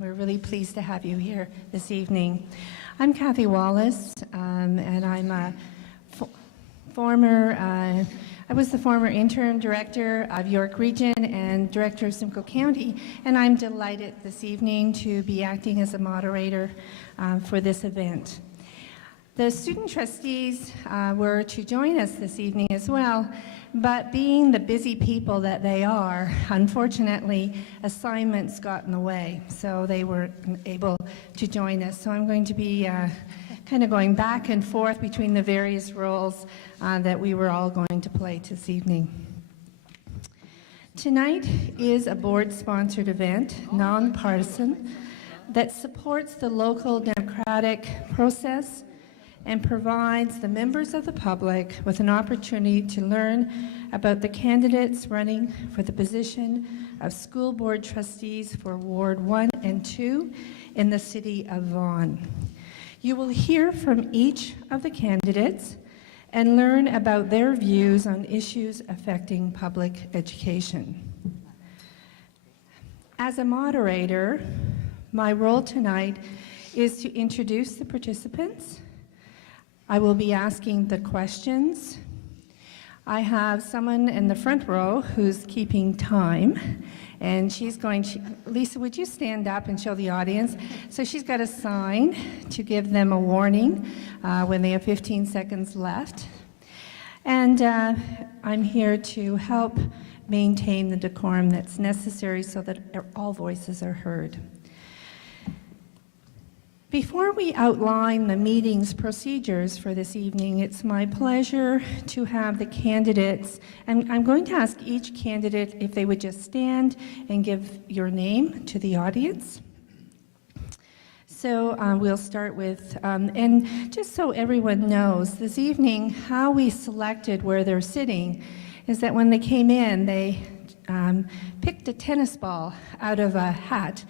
We're really pleased to have you here this evening. I'm Kathy Wallace, and I'm a I was the former interim director of York Region and director of Simcoe County, and I'm delighted this evening to be acting as a moderator for this event. The student trustees were to join us this evening as well, but being the busy people that they are, unfortunately, assignments got in the way, so they weren't able to join us. So I'm going to be kind of going back and forth between the various roles that we were all going to play this evening. Tonight is a board-sponsored event, nonpartisan, that supports the local democratic process and provides the members of the public with an opportunity to learn about the candidates running for the position of school board trustees for Ward 1 and 2 in the city of Vaughan. You will hear from each of the candidates and learn about their views on issues affecting public education. As a moderator, my role tonight is to introduce the participants. I will be asking the questions. I have someone in the front row who's keeping time, and she's going to, Lisa, would you stand up and show the audience? So she's got a sign to give them a warning when they have 15 seconds left. And I'm here to help maintain the decorum that's necessary so that all voices are heard. Before we outline the meeting's procedures for this evening, it's my pleasure to have the candidates, and I'm going to ask each candidate if they would just stand and give your name to the audience. So we'll start with, and just so everyone knows, this evening how we selected where they're sitting is that when they came in, they picked a tennis ball out of a hat,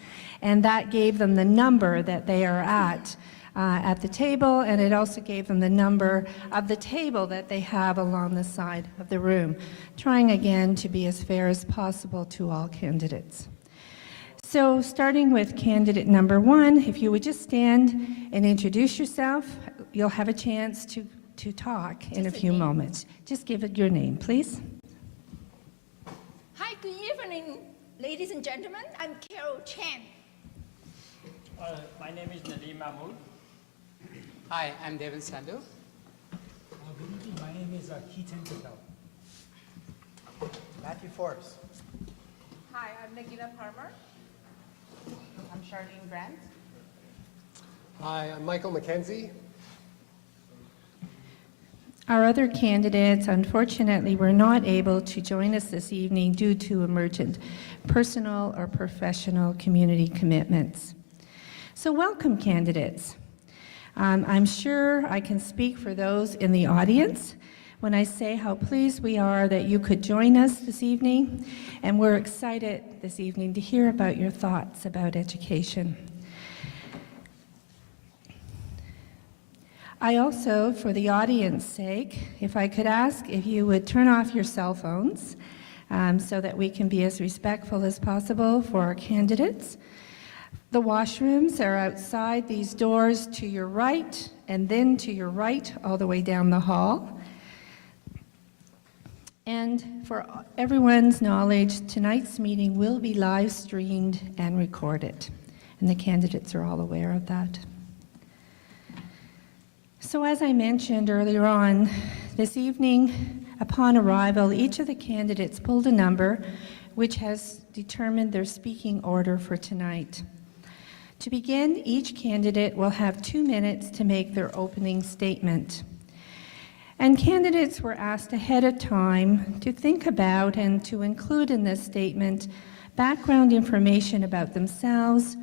and that gave them the number that they are at the table, and it also gave them the number of the table that they have along the side of the room, trying again to be as fair as possible to all candidates. So starting with candidate number 1, if you would just stand and introduce yourself, you'll have a chance to talk in a few moments. Just give it your name, please. Hi, good evening, ladies and gentlemen. I'm Carol Chan. My name is Nadeem Mahmood. Hi, I'm Devin Sandhu. Good evening. My name is Keaton Patel. Matthew Forbes. Hi, I'm Nagina Parmer. I'm Charlene Grant. Hi, I'm Michael McKenzie. Our other candidates, unfortunately, were not able to join us this evening due to emergent personal or professional community commitments. So welcome, candidates. I'm sure I can speak for those in the audience when I say how pleased we are that you could join us this evening, and we're excited this evening to hear about your thoughts about education. I also, for the audience sake, if I could ask if you would turn off your cell phones so that we can be as respectful as possible for our candidates. The washrooms are outside these doors to your right, and then to your right all the way down the hall. And for everyone's knowledge, tonight's meeting will be live streamed and recorded, and the candidates are all aware of that. So as I mentioned earlier on, this evening, upon arrival, each of the candidates pulled a number which has determined their speaking order for tonight. To begin, each candidate will have 2 minutes to make their opening statement. And candidates were asked ahead of time to think about and to include in this statement background information about themselves,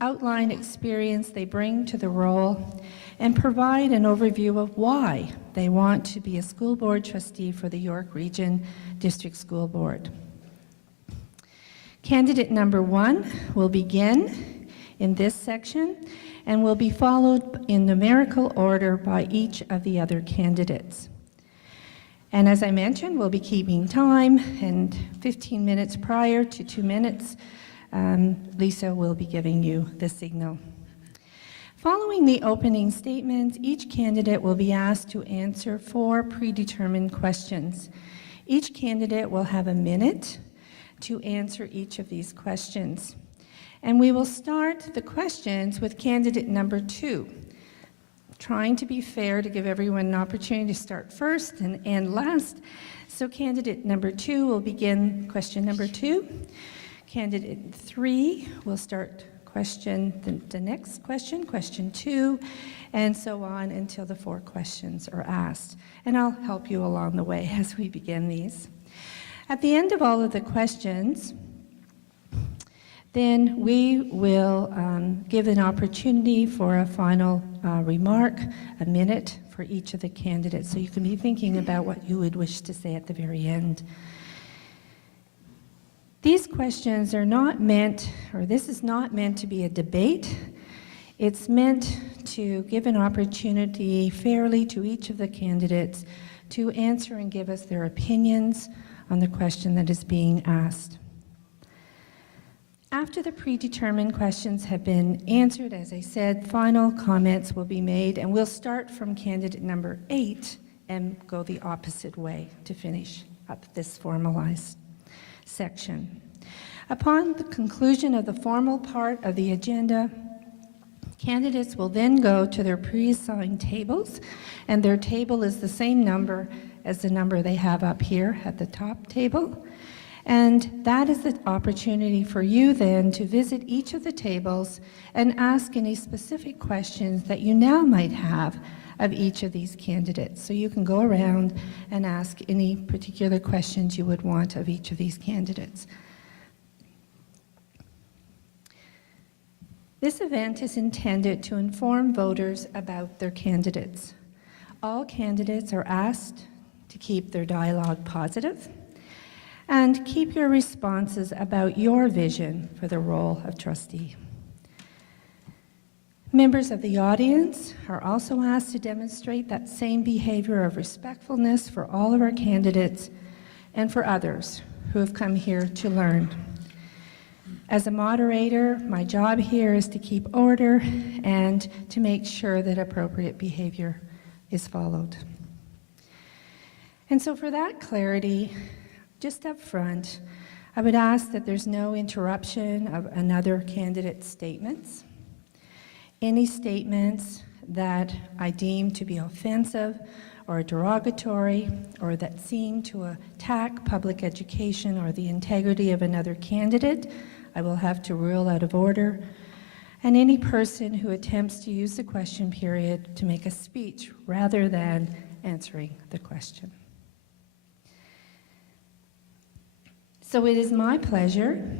outline experience they bring to the role, and provide an overview of why they want to be a school board trustee for the York Region District School Board. Candidate number 1 will begin in this section and will be followed in numerical order by each of the other candidates. And as I mentioned, we'll be keeping time, and 15 minutes prior to 2 minutes Lisa will be giving you the signal. Following the opening statements, each candidate will be asked to answer 4 predetermined questions. Each candidate will have a minute to answer each of these questions. And we will start the questions with candidate number 2, trying to be fair to give everyone an opportunity to start first and end last. So candidate number 2 will begin question number 2. Candidate 3 will start the next question, question 2, and so on until the 4 questions are asked. And I'll help you along the way as we begin these. At the end of all of the questions, then we will give an opportunity for a final remark, a minute for each of the candidates, so you can be thinking about what you would wish to say at the very end. These questions are not meant, or this is not meant to be a debate. It's meant to give an opportunity fairly to each of the candidates to answer and give us their opinions on the question that is being asked. After the predetermined questions have been answered, as I said, final comments will be made, and we'll start from candidate number 8 and go the opposite way to finish up this formalized section. Upon the conclusion of the formal part of the agenda, candidates will then go to their pre-assigned tables, and their table is the same number as the number they have up here at the top table. And that is the opportunity for you then to visit each of the tables and ask any specific questions that you now might have of each of these candidates. So you can go around and ask any particular questions you would want of each of these candidates. This event is intended to inform voters about their candidates. All candidates are asked to keep their dialogue positive and keep your responses about your vision for the role of trustee. Members of the audience are also asked to demonstrate that same behavior of respectfulness for all of our candidates and for others who have come here to learn. As a moderator, my job here is to keep order and to make sure that appropriate behavior is followed. And so for that clarity, just up front, I would ask that there's no interruption of another candidate's statements. Any statements that I deem to be offensive or derogatory or that seem to attack public education or the integrity of another candidate, I will have to rule out of order. And any person who attempts to use the question period to make a speech rather than answering the question. So it is my pleasure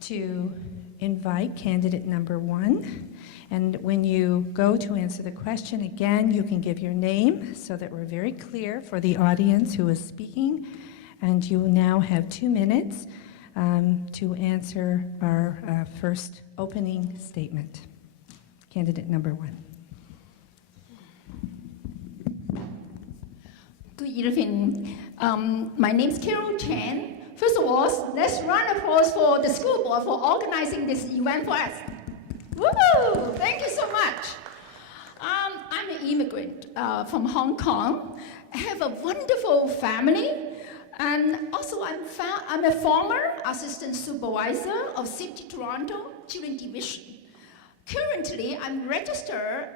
to invite candidate number 1. And when you go to answer the question, again, you can give your name so that we're very clear for the audience who is speaking. And you now have 2 minutes to answer our first opening statement. Candidate number 1. Good evening. My name is Carol Chen. First of all, let's round of applause for the school board for organizing this event for us. Woo! Thank you so much. I'm an immigrant from Hong Kong. I have a wonderful family, and also I'm a former assistant supervisor of City Toronto Children Division. Currently, I'm registered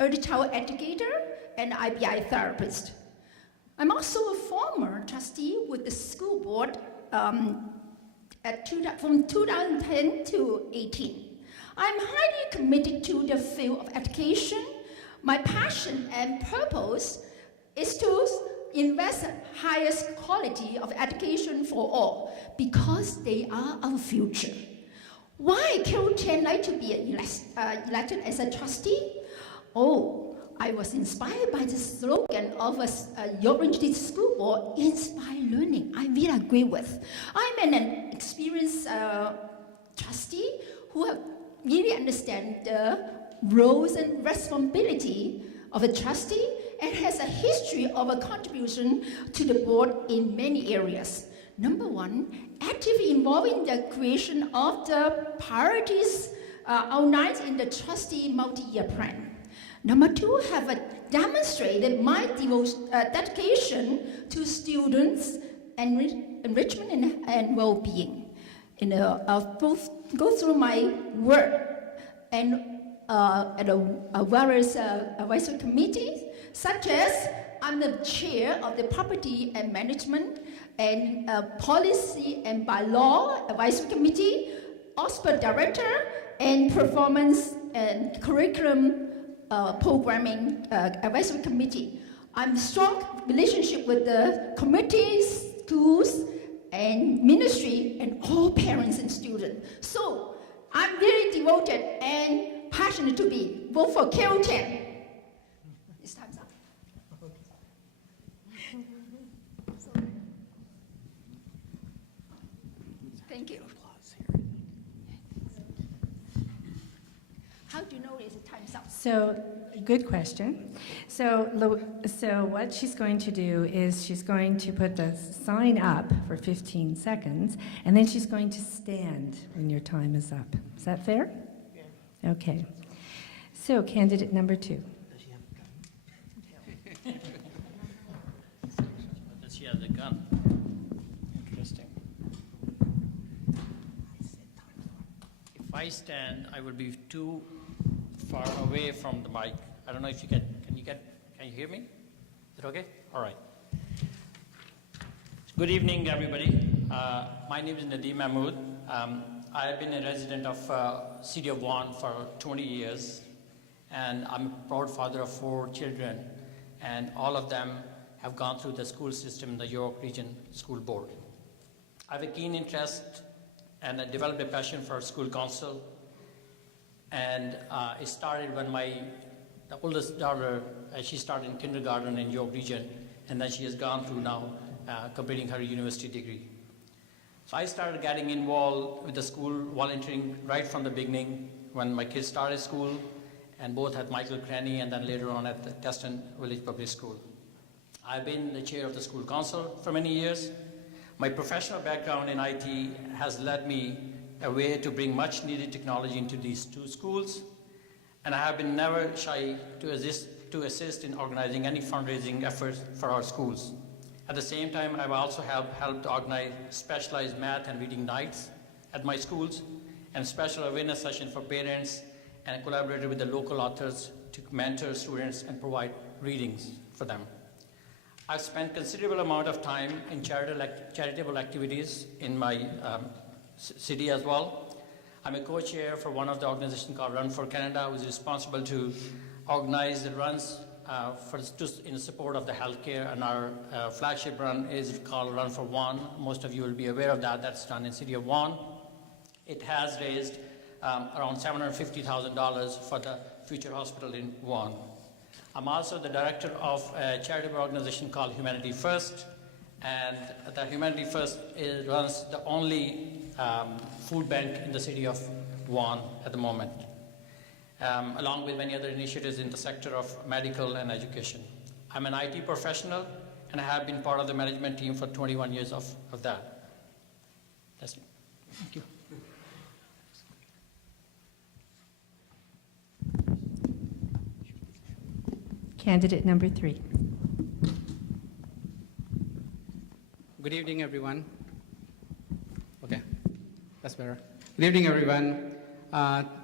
early child educator and IBI therapist. I'm also a former trustee with the school board from 2010 to 18. I'm highly committed to the field of education. My passion and purpose is to invest highest quality of education for all because they are our future. Why Carol Chen like to be elected as a trustee? Oh, I was inspired by the slogan of York University School Board, Inspire Learning. I really agree with. I'm an experienced trustee who have really understand the roles and responsibility of a trustee and has a history of a contribution to the board in many areas. Number one, actively involved in the creation of the priorities outlined in the trustee multi-year plan. Number two, have demonstrated my dedication to students' enrichment and well-being. Both go through my work and at various advisory committees, such as I'm the chair of the Property and Management and Policy and Bylaw Advisory Committee, Oxford Director, and Performance and Curriculum Programming Advisory Committee. I'm strong relationship with the committees, schools, and ministry, and all parents and students. So I'm very devoted and passionate to be. Vote for Carol Chen. It's time's up. Thank you. How do you know it's time's up? So, good question. So what she's going to do is she's going to put the sign up for 15 seconds, and then she's going to stand when your time is up. Is that fair? Yeah. Okay. So, candidate number 2. Does she have the gun? Interesting. If I stand, I would be too far away from the mic. I don't know if you can you hear me? Is it okay? All right. Good evening, everybody. My name is Nadeem Mahmood. I have been a resident of City of Vaughan for 20 years, and I'm a proud father of 4 children, and all of them have gone through the school system in the York Region School Board. I have a keen interest and I developed a passion for school council, and it started when the oldest daughter, she started in kindergarten in York Region, and then she has gone through now completing her university degree. So I started getting involved with the school volunteering right from the beginning when my kids started school, and both at Michael Cranny and then later on at the Teston Village Public School. I've been the chair of the school council for many years. My professional background in IT has led me a way to bring much needed technology into these 2 schools, and I have been never shy to assist in organizing any fundraising efforts for our schools. At the same time, I've also helped organize specialized math and reading nights at my schools and special awareness sessions for parents, and collaborated with the local authors to mentor students and provide readings for them. I've spent considerable amount of time in charitable activities in my city as well. I'm a co-chair for one of the organizations called Run for Canada, which is responsible to organize the runs in support of the healthcare, and our flagship run is called Run for Vaughan. Most of you will be aware of that. That's done in City of Vaughan. It has raised around $750,000 for the future hospital in Vaughan. I'm also the director of a charitable organization called Humanity First, and the Humanity First runs the only food bank in the city of Vaughan at the moment, along with many other initiatives in the sector of medical and education. I'm an IT professional, and I have been part of the management team for 21 years of that. That's it. Thank you. Candidate number 3. Good evening, everyone. Okay, that's better. Good evening, everyone.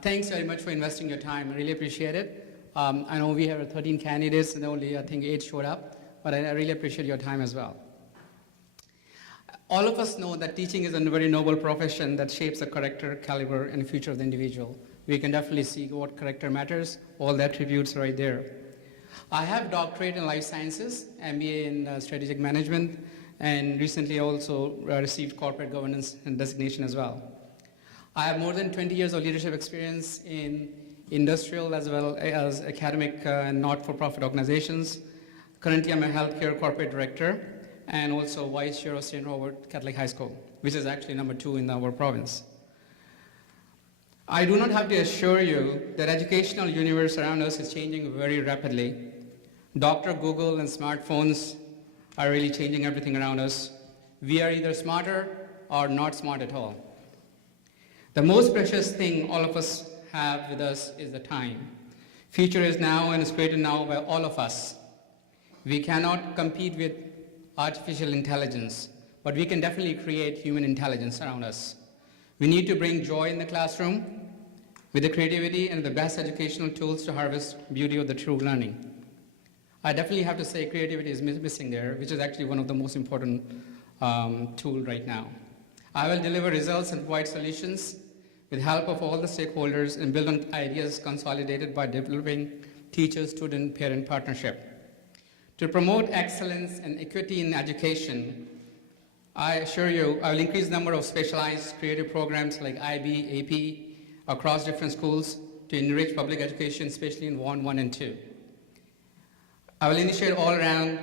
Thanks very much for investing your time. I really appreciate it. I know we have 13 candidates and only, I think, 8 showed up, but I really appreciate your time as well. All of us know that teaching is a very noble profession that shapes the character, caliber, and future of the individual. We can definitely see what character matters, all the attributes right there. I have doctorate in life sciences, MBA in strategic management, and recently also received corporate governance and designation as well. I have more than 20 years of leadership experience in industrial as well as academic and not-for-profit organizations. Currently, I'm a healthcare corporate director and also vice chair of St. Robert Catholic High School, which is actually number 2 in our province. I do not have to assure you that educational universe around us is changing very rapidly. Dr. Google and smartphones are really changing everything around us. We are either smarter or not smart at all. The most precious thing all of us have with us is the time. Future is now and is created now by all of us. We cannot compete with artificial intelligence, but we can definitely create human intelligence around us. We need to bring joy in the classroom with the creativity and the best educational tools to harvest beauty of the true learning. I definitely have to say creativity is missing there, which is actually one of the most important tools right now. I will deliver results and provide solutions with help of all the stakeholders and build on ideas consolidated by developing teacher-student-parent partnership. To promote excellence and equity in education, I assure you I will increase the number of specialized creative programs like IB, AP across different schools to enrich public education, especially in Vaughan 1 and 2. I will initiate all-around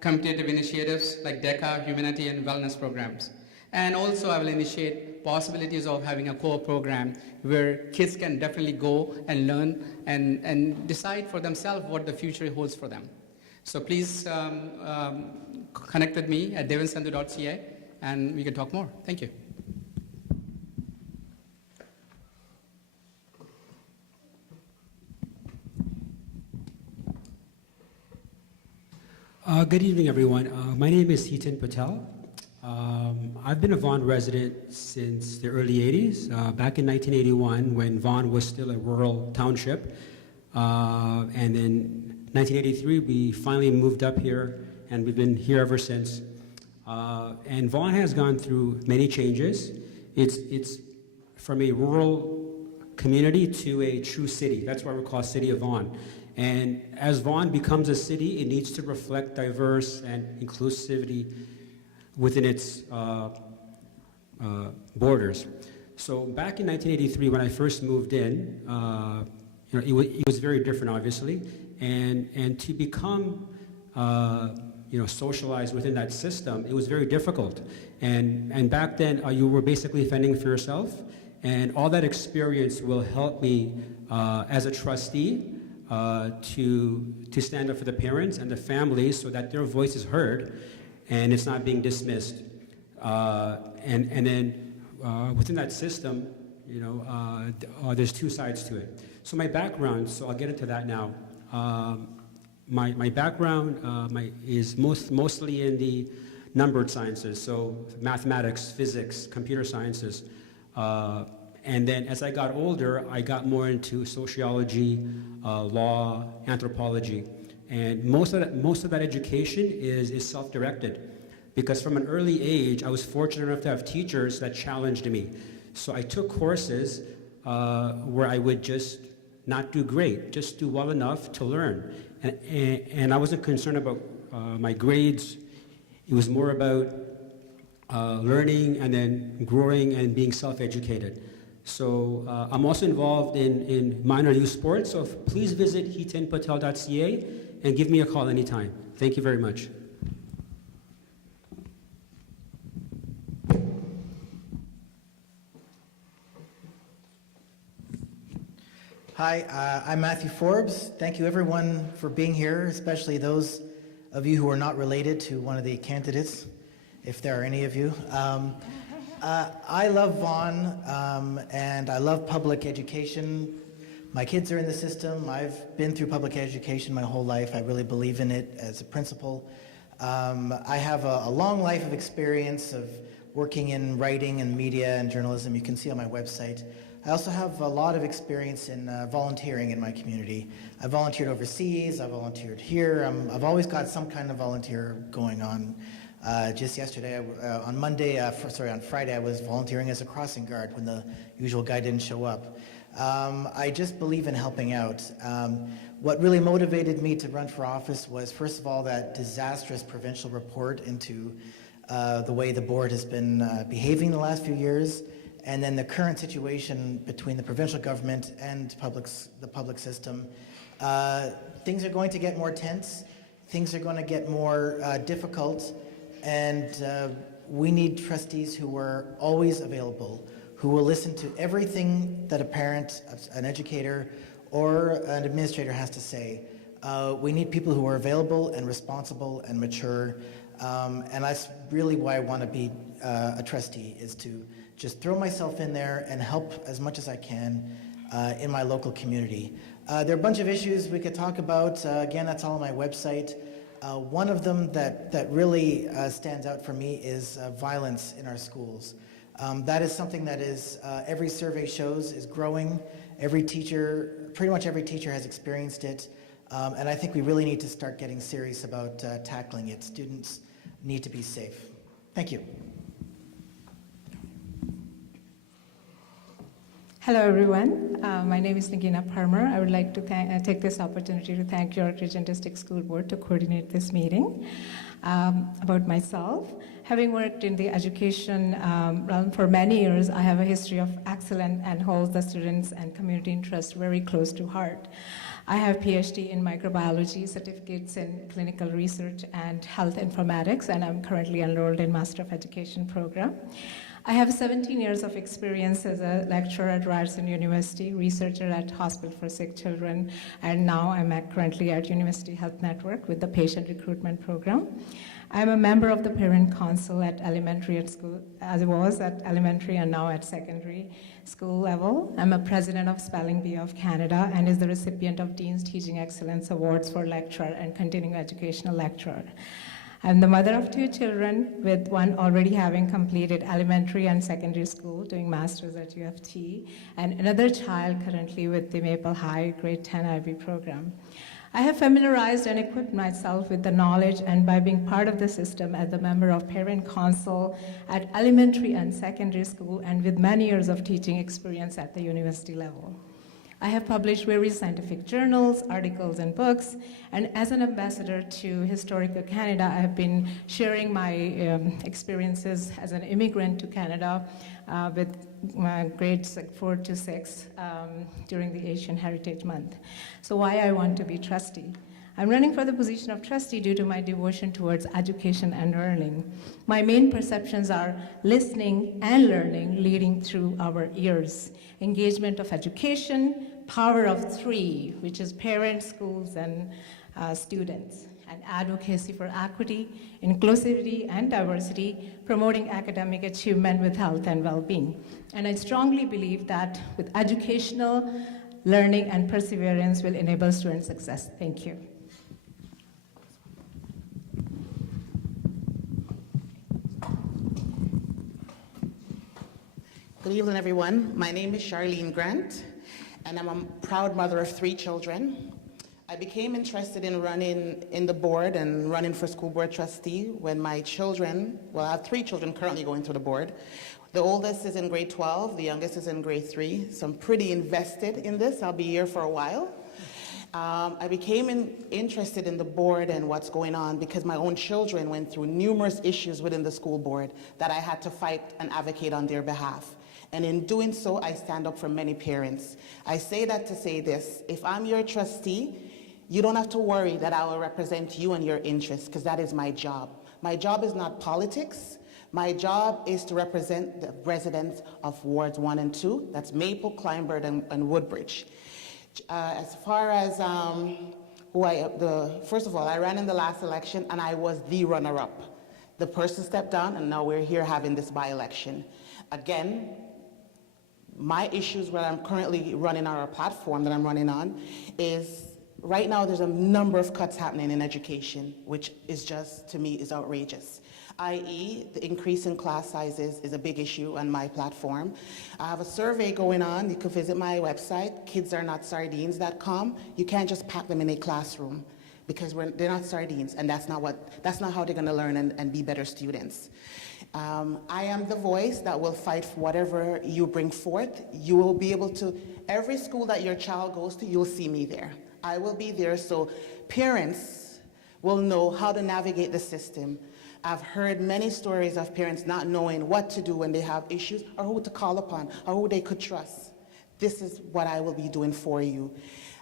competitive initiatives like DECA, humanity, and wellness programs. And also I will initiate possibilities of having a core program where kids can definitely go and learn and decide for themselves what the future holds for them. So please connect with me at devansandhu.ca and we can talk more. Thank you. Good evening, everyone. My name is Hitan Patel. I've been a Vaughan resident since the early 80s, back in 1981 when Vaughan was still a rural township. And in 1983, we finally moved up here, and we've been here ever since. And Vaughan has gone through many changes. It's from a rural community to a true city. That's why we're called City of Vaughan. And as Vaughan becomes a city, it needs to reflect diverse and inclusivity within its borders. So back in 1983, when I first moved in, it was very different, obviously, and to become socialized within that system, it was very difficult. And back then, you were basically fending for yourself, and all that experience will help me as a trustee to stand up for the parents and the families so that their voice is heard and it's not being dismissed. And then within that system, there's two sides to it. So my background, so I'll get into that now. My background is mostly in the numbered sciences, so mathematics, physics, computer sciences. And then as I got older, I got more into sociology, law, anthropology. And most of that education is self-directed. Because from an early age, I was fortunate enough to have teachers that challenged me. So I took courses where I would just not do great, just do well enough to learn. And I wasn't concerned about my grades. It was more about learning and then growing and being self-educated. So I'm also involved in minor youth sports, so please visit hitanpatel.ca and give me a call anytime. Thank you very much. Hi, I'm Matthew Forbes. Thank you everyone for being here, especially those of you who are not related to one of the candidates, if there are any of you. I love Vaughan and I love public education. My kids are in the system. I've been through public education my whole life. I really believe in it as a principle. I have a long life of experience of working in writing and media and journalism. You can see on my website. I also have a lot of experience in volunteering in my community. I volunteered overseas, I volunteered here. I've always got some kind of volunteer going on. Just yesterday, on Friday, I was volunteering as a crossing guard when the usual guy didn't show up. I just believe in helping out. What really motivated me to run for office was, first of all, that disastrous provincial report into the way the board has been behaving the last few years, and then the current situation between the provincial government and the public system. Things are going to get more tense, things are going to get more difficult, and we need trustees who are always available, who will listen to everything that a parent, an educator, or an administrator has to say. We need people who are available and responsible and mature. And that's really why I want to be a trustee, is to just throw myself in there and help as much as I can in my local community. There are a bunch of issues we could talk about. Again, that's all on my website. One of them that really stands out for me is violence in our schools. That is something that is, every survey shows, is growing. Every teacher, pretty much every teacher has experienced it. And I think we really need to start getting serious about tackling it. Students need to be safe. Thank you. Hello, everyone. My name is Nagina Parmer. I would like to take this opportunity to thank York Region District School Board to coordinate this meeting. About myself, having worked in the education realm for many years, I have a history of excellence and holds the students and community interest very close to heart. I have PhD in microbiology, certificates in clinical research and health informatics, and I'm currently enrolled in Master of Education program. I have 17 years of experience as a lecturer at Ryerson University, researcher at Hospital for Sick Children, and now I'm currently at University Health Network with the Patient Recruitment Program. I'm a member of the Parent Council at elementary at school, as I was at elementary and now at secondary school level. I'm a president of Spelling Bee of Canada and is the recipient of Dean's Teaching Excellence Awards for lecturer and continuing educational lecturer. I'm the mother of 2 children, with one already having completed elementary and secondary school, doing masters at U of T, and another child currently with the Maple High grade 10 IB program. I have familiarized and equipped myself with the knowledge, and by being part of the system as a member of Parent Council at elementary and secondary school, and with many years of teaching experience at the university level. I have published various scientific journals, articles, and books, and as an ambassador to Historical Canada, I have been sharing my experiences as an immigrant to Canada with grades 4 to 6 during the Asian Heritage Month. So why I want to be trustee? I'm running for the position of trustee due to my devotion towards education and learning. My main perceptions are listening and learning leading through our ears, engagement of education, power of 3, which is parents, schools, and students, and advocacy for equity, inclusivity, and diversity, promoting academic achievement with health and well-being. And I strongly believe that with educational learning and perseverance will enable student success. Thank you. Good evening, everyone. My name is Charlene Grant, and I'm a proud mother of 3 children. I became interested in running in the board and running for school board trustee when my children, well, I have 3 children currently going through the board. The oldest is in grade 12, the youngest is in grade 3, so I'm pretty invested in this. I'll be here for a while. I became interested in the board and what's going on because my own children went through numerous issues within the school board that I had to fight and advocate on their behalf. And in doing so, I stand up for many parents. I say that to say this: if I'm your trustee, you don't have to worry that I will represent you and your interests, because that is my job. My job is not politics. My job is to represent the residents of wards 1 and 2. That's Maple, Kleinburg, and Woodbridge. As far as first of all, I ran in the last election and I was the runner-up. The person stepped down and now we're here having this by-election. Again, my issues where I'm currently running on our platform that I'm running on is right now there's a number of cuts happening in education, which is just, to me, is outrageous. i.e., the increase in class sizes is a big issue on my platform. I have a survey going on. You can visit my website, kidsarenot-sardines.com. You can't just pack them in a classroom because they're not sardines, and that's not how they're going to learn and be better students. I am the voice that will fight for whatever you bring forth. You will be able to, every school that your child goes to, you'll see me there. I will be there so parents will know how to navigate the system. I've heard many stories of parents not knowing what to do when they have issues or who to call upon or who they could trust. This is what I will be doing for you.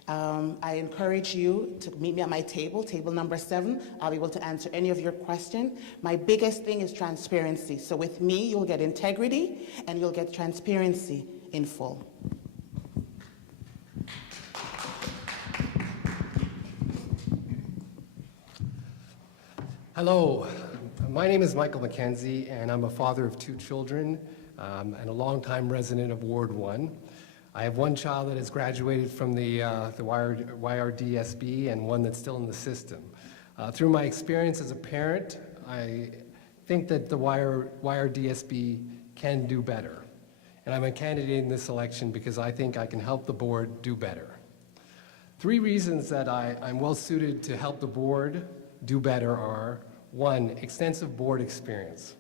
I encourage you to meet me at my table, table number 7. I'll be able to answer any of your questions. My biggest thing is transparency. So with me, you'll get integrity and you'll get transparency in full. Hello, My name is Michael McKenzie, and I'm a father of 2 children and a longtime resident of Ward 1. I have 1 child that has graduated from the YRDSB and 1 that's still in the system. Through my experience as a parent, I think that the YRDSB can do better. And I'm a candidate in this election because I think I can help the board do better. 3 reasons that I'm well suited to help the board do better are: 1, extensive board experience.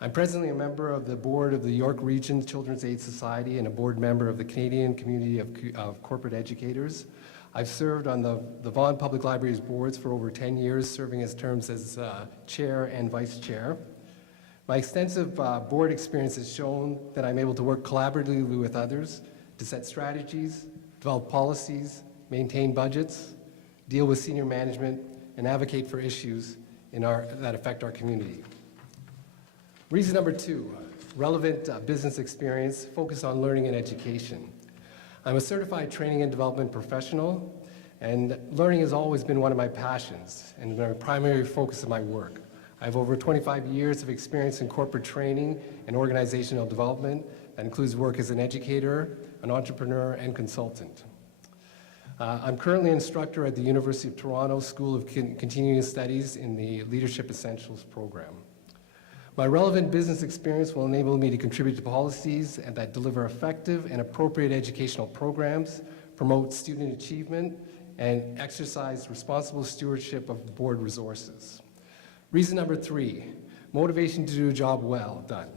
I'm presently a member of the board of the York Region Children's Aid Society and a board member of the Canadian Community of Corporate Educators. I've served on the Vaughan Public Library's boards for over 10 years, serving as terms as chair and vice chair. My extensive board experience has shown that I'm able to work collaboratively with others to set strategies, develop policies, maintain budgets, deal with senior management, and advocate for issues that affect our community. Reason number 2, relevant business experience focused on learning and education. I'm a certified training and development professional, and learning has always been one of my passions and my primary focus of my work. I have over 25 years of experience in corporate training and organizational development. That includes work as an educator, an entrepreneur, and consultant. I'm currently an instructor at the University of Toronto School of Continuing Studies in the Leadership Essentials program. My relevant business experience will enable me to contribute to policies that deliver effective and appropriate educational programs, promote student achievement, and exercise responsible stewardship of board resources. Reason number 3, motivation to do a job well done.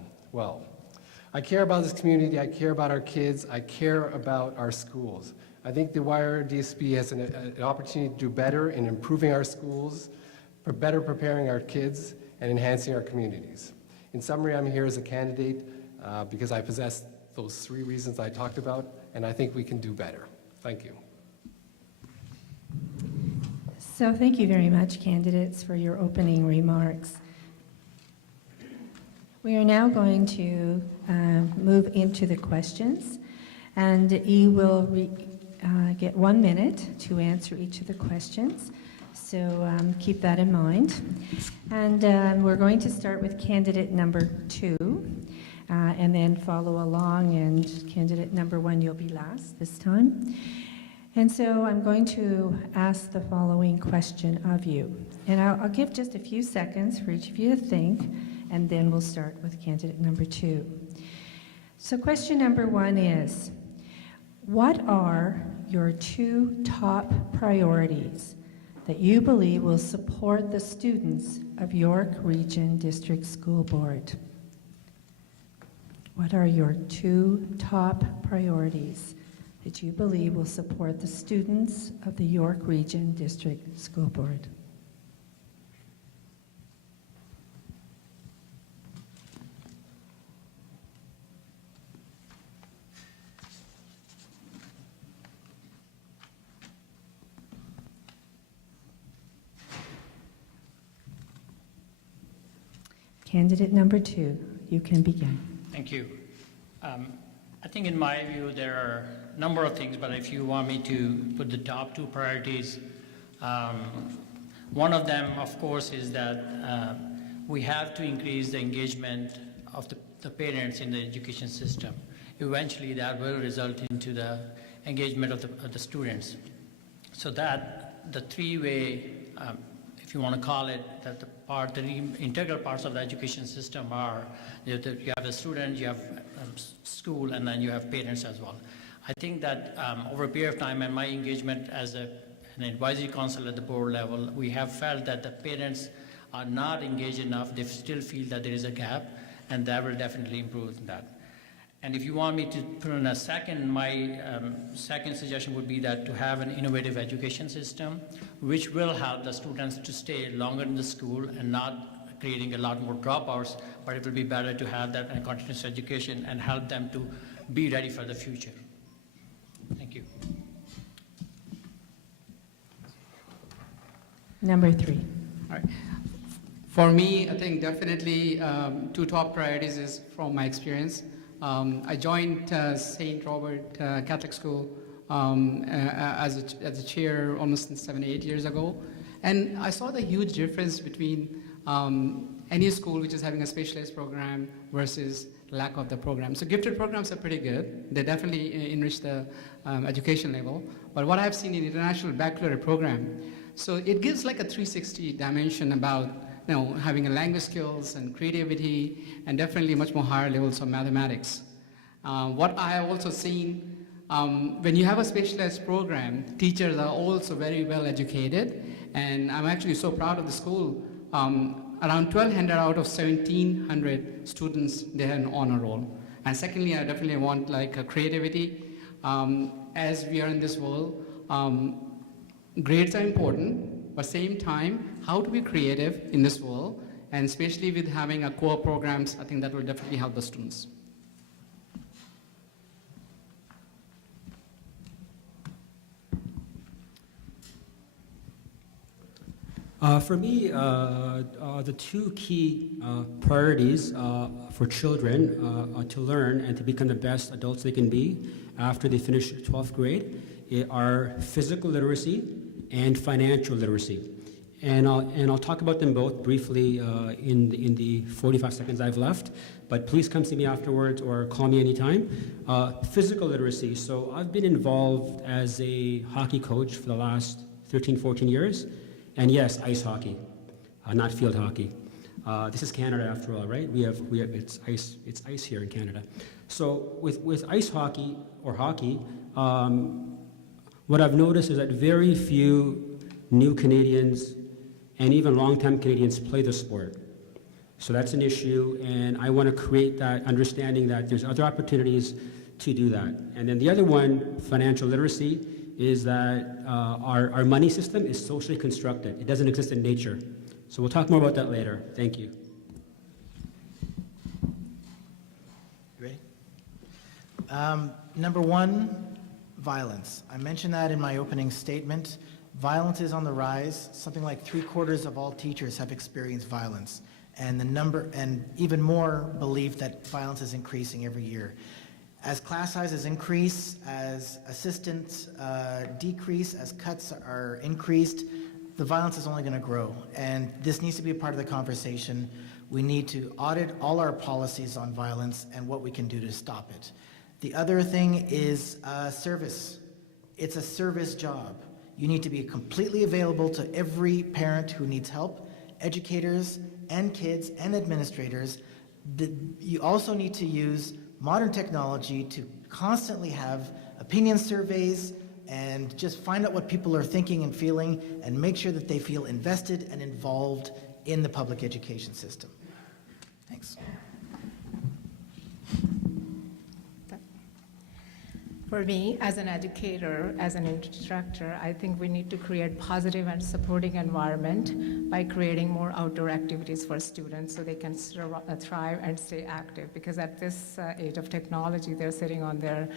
I care about this community, I care about our kids, I care about our schools. I think the YRDSB has an opportunity to do better in improving our schools, better preparing our kids, and enhancing our communities. In summary, I'm here as a candidate because I possess those 3 reasons I talked about, and I think we can do better. Thank you. So thank you very much, candidates, for your opening remarks. We are now going to move into the questions, and you will get 1 minute to answer each of the questions. So keep that in mind. And we're going to start with candidate number 2, and then follow along, and candidate number 1, you'll be last this time. And so I'm going to ask the following question of you. And I'll give just a few seconds for each of you to think, and then we'll start with candidate number 2. So question number 1 is, what are your 2 top priorities that you believe will support the students of York Region District School Board? What are your 2 top priorities that you believe will support the students of the York Region District School Board? Candidate number 2, you can begin. Thank you. I think in my view there are a number of things, but if you want me to put the top 2 priorities, one of them, of course, is that we have to increase the engagement of the parents in the education system. Eventually that will result into the engagement of the students. So that the 3-way, if you want to call it, that the integral parts of the education system are, you have the student, you have school, and then you have parents as well. I think that over a period of time, and my engagement as an advisory council at the board level, we have felt that the parents are not engaged enough. They still feel that there is a gap, and that will definitely improve that. And if you want me to put in a second, my second suggestion would be that to have an innovative education system, which will help the students to stay longer in the school and not creating a lot more dropouts, but it will be better to have that in continuous education and help them to be ready for the future. Thank you. Number 3. All right. For me, I think definitely 2 top priorities is from my experience. I joined St. Robert Catholic School as a chair almost 7-8 years ago, and I saw the huge difference between any school which is having a specialized program versus lack of the program. So gifted programs are pretty good. They definitely enrich the education level. But what I've seen in international baccalaureate program, so it gives like a 360 dimension about having a language skills and creativity and definitely much more higher levels of mathematics. What I have also seen, when you have a specialized program, teachers are also very well educated, and I'm actually so proud of the school. Around 1,200 out of 1,700 students, they had an honor roll. And secondly, I definitely want like a creativity. As we are in this world, grades are important, but same time, how to be creative in this world, and especially with having a core programs, I think that will definitely help the students. For me, the two key priorities for children to learn and to become the best adults they can be after they finish 12th grade are physical literacy and financial literacy. And I'll talk about them both briefly in the 45 seconds I've left, but please come see me afterwards or call me anytime. Physical literacy. So I've been involved as a hockey coach for the last 13, 14 years. And yes, ice hockey, not field hockey. This is Canada after all, right? It's ice here in Canada. So with ice hockey or hockey, what I've noticed is that very few new Canadians and even long-time Canadians play the sport. So that's an issue, and I want to create that understanding that there's other opportunities to do that. And then the other one, financial literacy, is that our money system is socially constructed. It doesn't exist in nature. So we'll talk more about that later. Thank you. You ready? Number one, violence. I mentioned that in my opening statement. Violence is on the rise. Something like 3/4 of all teachers have experienced violence. And the number, and even more believe that violence is increasing every year. As class sizes increase, as assistants decrease, as cuts are increased, the violence is only going to grow. And this needs to be a part of the conversation. We need to audit all our policies on violence and what we can do to stop it. The other thing is service. It's a service job. You need to be completely available to every parent who needs help, educators and kids and administrators. You also need to use modern technology to constantly have opinion surveys and just find out what people are thinking and feeling and make sure that they feel invested and involved in the public education system. Thanks. For me, as an educator, as an instructor, I think we need to create positive and supporting environment by creating more outdoor activities for students so they can thrive and stay active. Because at this age of technology, they're sitting on their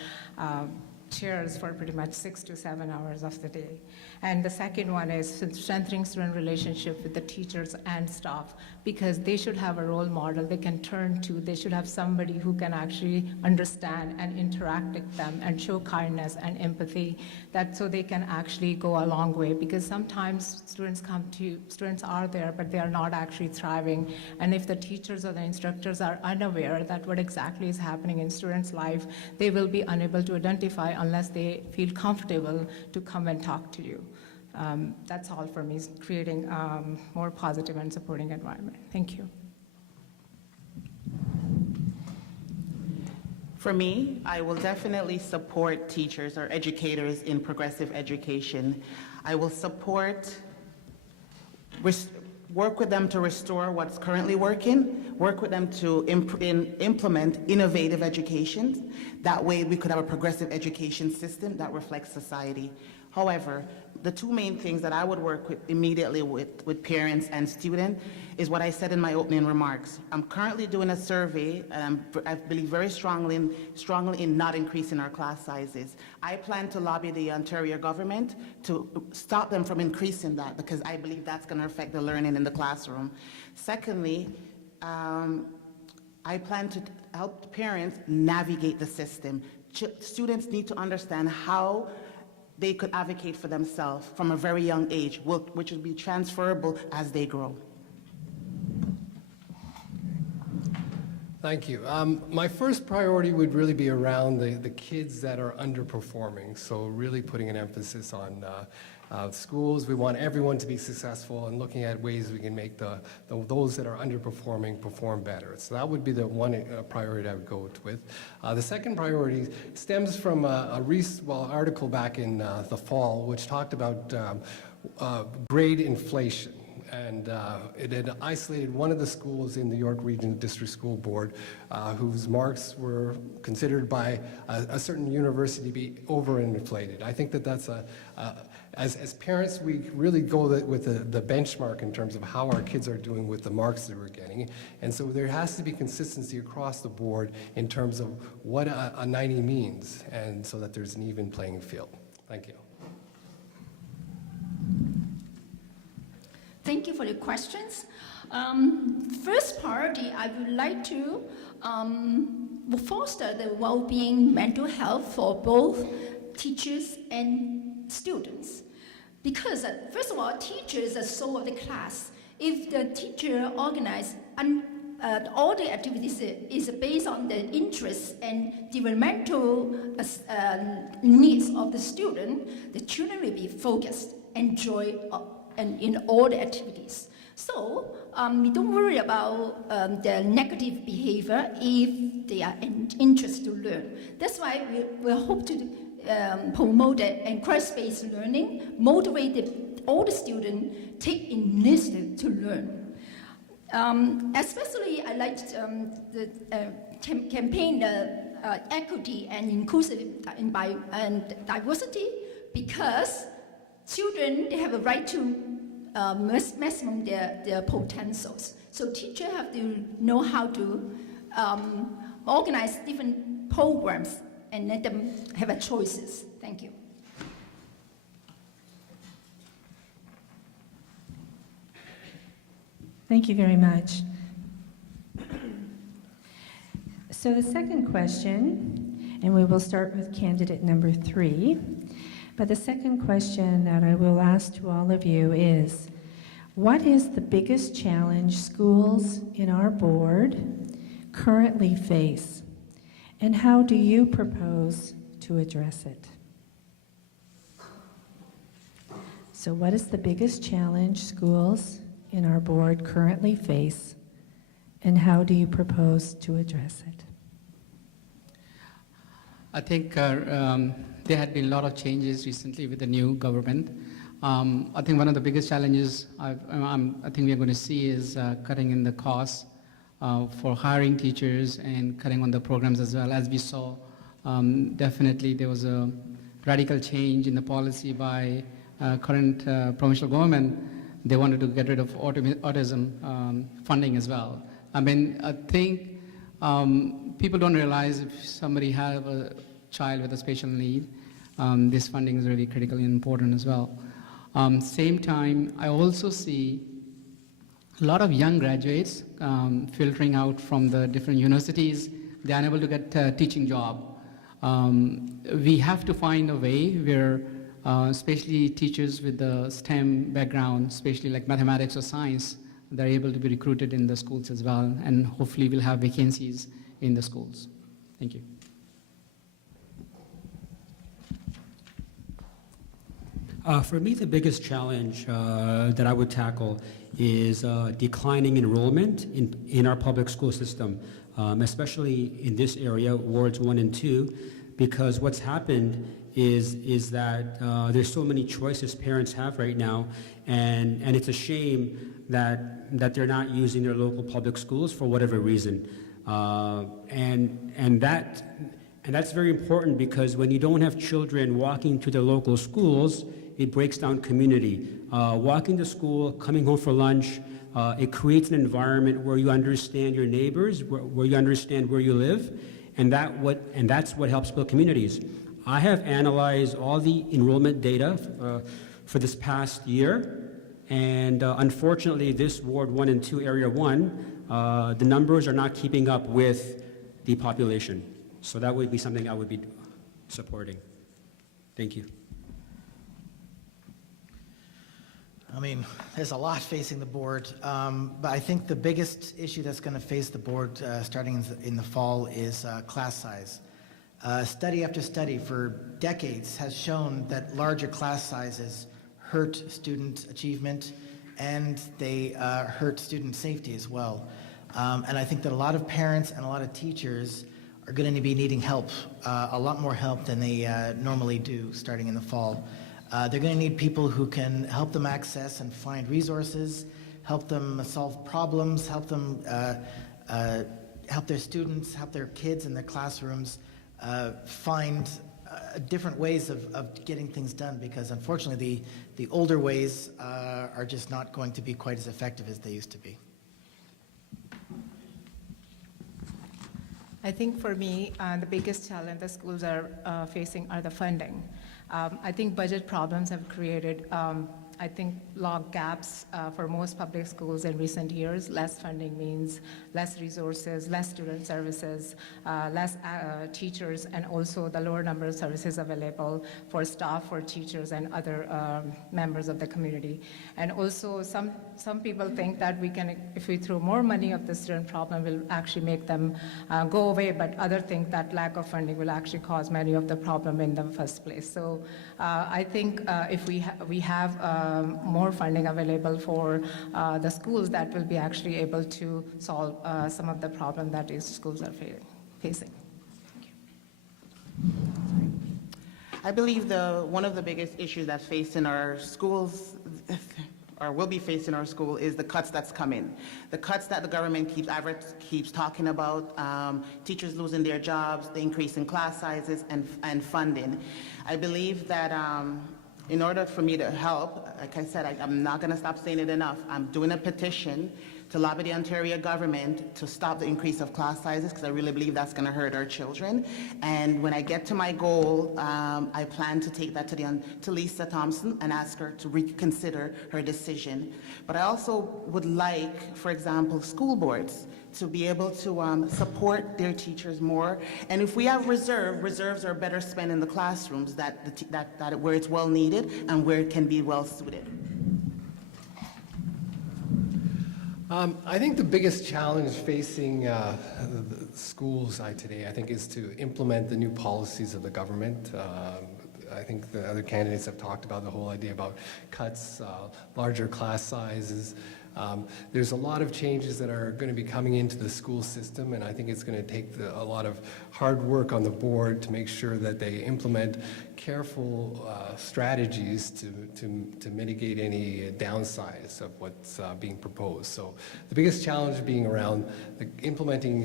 chairs for pretty much 6 to 7 hours of the day. And the second one is strengthening student relationship with the teachers and staff, because they should have a role model they can turn to. They should have somebody who can actually understand and interact with them and show kindness and empathy, that so they can actually go a long way. Because sometimes students are there, but they are not actually thriving. And if the teachers or the instructors are unaware that what exactly is happening in students' life, they will be unable to identify unless they feel comfortable to come and talk to you. That's all for me, is creating more positive and supporting environment. Thank you. For me, I will definitely support teachers or educators in progressive education. I will work with them to restore what's currently working, work with them to implement innovative education. That way we could have a progressive education system that reflects society. However, the two main things that I would work with immediately with parents and students is what I said in my opening remarks. I'm currently doing a survey, and I believe very strongly in not increasing our class sizes. I plan to lobby the Ontario government to stop them from increasing that, because I believe that's going to affect the learning in the classroom. Secondly, I plan to help parents navigate the system. Students need to understand how they could advocate for themselves from a very young age, which will be transferable as they grow. Thank you. My first priority would really be around the kids that are underperforming. So really putting an emphasis on schools. We want everyone to be successful and looking at ways we can make those that are underperforming perform better. So that would be the one priority I would go with. The second priority stems from a recent article back in the fall, which talked about grade inflation. And it had isolated one of the schools in the York Region District School Board whose marks were considered by a certain university to be overinflated. I think that that's as parents, we really go with the benchmark in terms of how our kids are doing with the marks that we're getting. And so there has to be consistency across the board in terms of what a 90 means, and so that there's an even playing field. Thank you. Thank you for the questions. First priority, I would like to foster the well-being, mental health for both teachers and students. Because first of all, teacher is the soul of the class. If the teacher organizes all the activities is based on the interests and developmental needs of the student, the children will be focused, enjoy and in all the activities. So we don't worry about the negative behavior if they are interested to learn. That's why we hope to promote the encourage-based learning, motivate all the students, take initiative to learn. Especially I like the campaign equity and inclusive and diversity, because children, they have a right to maximum their potentials. So teachers have to know how to organize different programs and let them have a choices. Thank you. Thank you very much. So the second question, and we will start with candidate number 3. But the second question that I will ask to all of you is, what is the biggest challenge schools in our board currently face, and how do you propose to address it? So what is the biggest challenge schools in our board currently face, and how do you propose to address it? I think there had been a lot of changes recently with the new government. I think one of the biggest challenges I think we're going to see is cutting in the costs for hiring teachers and cutting on the programs as well. As we saw, definitely there was a radical change in the policy by current provincial government. They wanted to get rid of autism funding as well. I mean, I think people don't realize if somebody has a child with a special need, this funding is really critically important as well. Same time, I also see a lot of young graduates filtering out from the different universities. They're unable to get a teaching job. We have to find a way where especially teachers with the STEM background, especially like mathematics or science, they're able to be recruited in the schools as well, and hopefully we'll have vacancies in the schools. Thank you. For me, the biggest challenge that I would tackle is declining enrollment in our public school system, especially in this area, wards 1 and 2, because what's happened is that there's so many choices parents have right now, and it's a shame that they're not using their local public schools for whatever reason. And that's very important, because when you don't have children walking to the local schools, it breaks down community. Walking to school, coming home for lunch, it creates an environment where you understand your neighbors, where you understand where you live, and that's what helps build communities. I have analyzed all the enrollment data for this past year, and unfortunately, this Ward 1 and 2, Area 1, the numbers are not keeping up with the population. So that would be something I would be supporting. Thank you. I mean, there's a lot facing the board, but I think the biggest issue that's going to face the board starting in the fall is class size. Study after study for decades has shown that larger class sizes hurt student achievement and they hurt student safety as well. And I think that a lot of parents and a lot of teachers are going to be needing help, a lot more help than they normally do starting in the fall. They're going to need people who can help them access and find resources, help them solve problems, help them help their students, help their kids in their classrooms find different ways of getting things done, because unfortunately the older ways are just not going to be quite as effective as they used to be. I think for me, the biggest challenge the schools are facing are the funding. I think budget problems have created, I think, log gaps for most public schools in recent years. Less funding means less resources, less student services, less teachers, and also the lower number of services available for staff, for teachers, and other members of the community. And also, some people think that we can, if we throw more money at the student problem, will actually make them go away, but others think that lack of funding will actually cause many of the problem in the first place. So I think if we have more funding available for the schools, that will be actually able to solve some of the problem that these schools are facing. I believe one of the biggest issues that's faced in our schools, or will be faced in our school, is the cuts that's coming. The cuts that the government keeps talking about, teachers losing their jobs, the increase in class sizes, and funding. I believe that in order for me to help, like I said, I'm not going to stop saying it enough. I'm doing a petition to lobby the Ontario government to stop the increase of class sizes, because I really believe that's going to hurt our children. And when I get to my goal, I plan to take that to Lisa Thompson and ask her to reconsider her decision. But I also would like, for example, school boards to be able to support their teachers more. And if we have reserves are better spent in the classrooms that where it's well needed and where it can be well suited. I think the biggest challenge facing the schools today, I think, is to implement the new policies of the government. I think the other candidates have talked about the whole idea about cuts, larger class sizes. There's a lot of changes that are going to be coming into the school system, and I think it's going to take a lot of hard work on the board to make sure that they implement careful strategies to mitigate any downsides of what's being proposed. So the biggest challenge being around implementing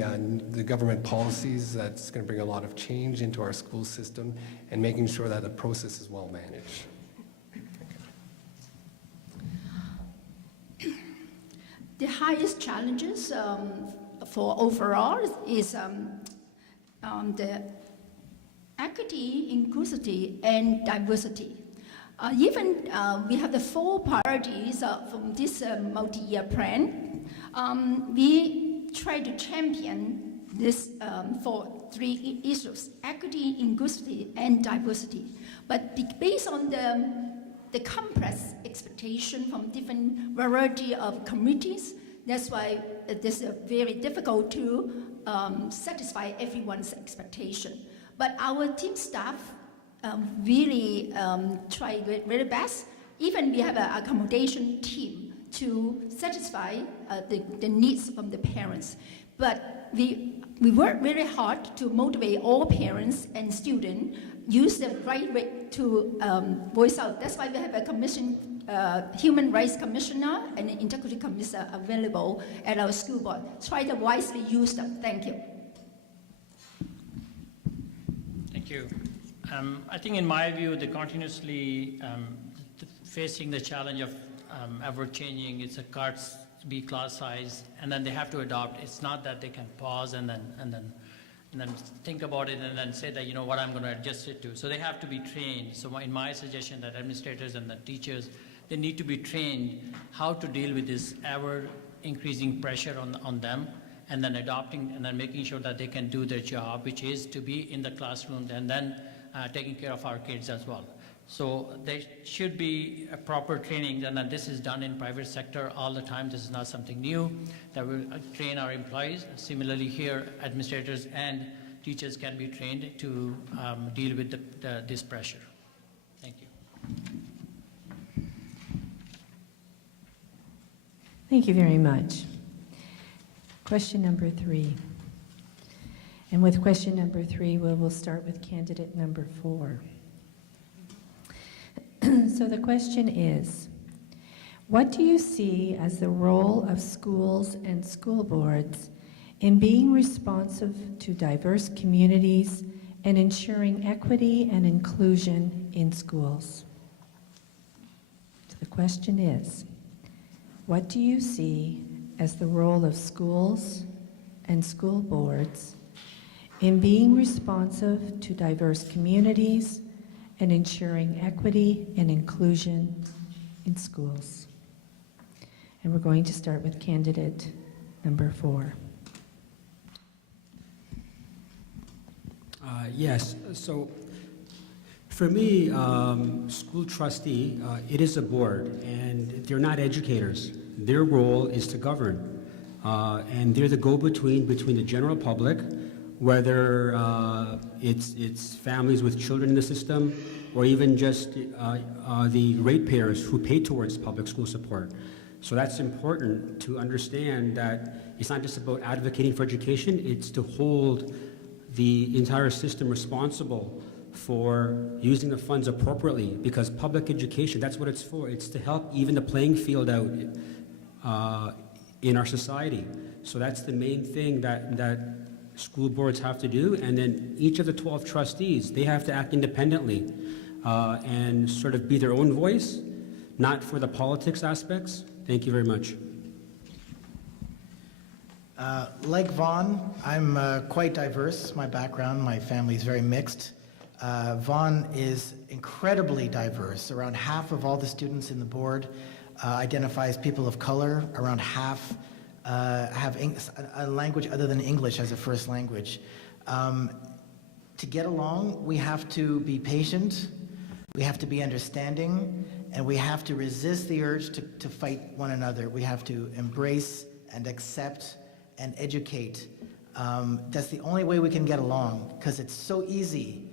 the government policies that's going to bring a lot of change into our school system and making sure that the process is well managed. The highest challenges for overall is the equity, inclusivity, and diversity. Even we have the 4 priorities from this multi-year plan. We try to champion this for 3 issues: equity, inclusivity, and diversity. But based on the complex expectation from different variety of communities, that's why it is very difficult to satisfy everyone's expectation. But our team staff really try very best. Even we have an accommodation team to satisfy the needs from the parents. But we work very hard to motivate all parents and students use the right way to voice out. That's why we have a commission, Human Rights Commissioner and an Integrity Commissioner available at our school board. Try to wisely use them. Thank you. Thank you. I think in my view, they're continuously facing the challenge of ever-changing. It's a cuts, be class size, and then they have to adopt. It's not that they can pause and then think about it and then say that, you know what, I'm going to adjust it to. So they have to be trained. So in my suggestion that administrators and the teachers, they need to be trained how to deal with this ever-increasing pressure on them, and then adopting and then making sure that they can do their job, which is to be in the classroom and then taking care of our kids as well. So there should be a proper training, and this is done in private sector all the time. This is not something new, that will train our employees. Similarly here, administrators and teachers can be trained to deal with this pressure. Thank you. Thank you very much. Question number 3. And with question number 3, we will start with candidate number 4. So the question is, what do you see as the role of schools and school boards in being responsive to diverse communities and ensuring equity and inclusion in schools? So the question is, what do you see as the role of schools and school boards in being responsive to diverse communities and ensuring equity and inclusion in schools? And we're going to start with candidate number 4. Yes, so for me, school trustee, it is a board, and they're not educators. Their role is to govern, and they're the go-between between the general public, whether it's families with children in the system, or even just the ratepayers who pay towards public school support. So that's important to understand that it's not just about advocating for education, it's to hold the entire system responsible for using the funds appropriately, because public education, that's what it's for. It's to help even the playing field out in our society. So that's the main thing that school boards have to do, and then each of the 12 trustees, they have to act independently and sort of be their own voice, not for the politics aspects. Thank you very much. Like Vaughn, I'm quite diverse. My background, my family is very mixed. Vaughn is incredibly diverse. Around half of all the students in the board identify as people of color. Around half have a language other than English as a first language. To get along, we have to be patient, we have to be understanding, and we have to resist the urge to fight one another. We have to embrace and accept and educate. That's the only way we can get along, because it's so easy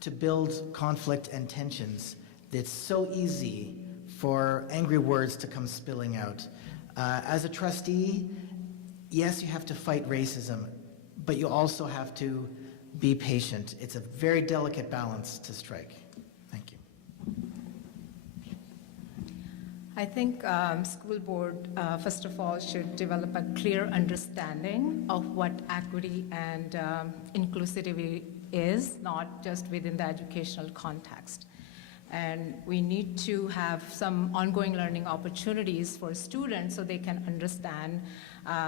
to build conflict and tensions. It's so easy for angry words to come spilling out. As a trustee, yes, you have to fight racism, but you also have to be patient. It's a very delicate balance to strike. Thank you. I think school board, first of all, should develop a clear understanding of what equity and inclusivity is, not just within the educational context. And we need to have some ongoing learning opportunities for students so they can understand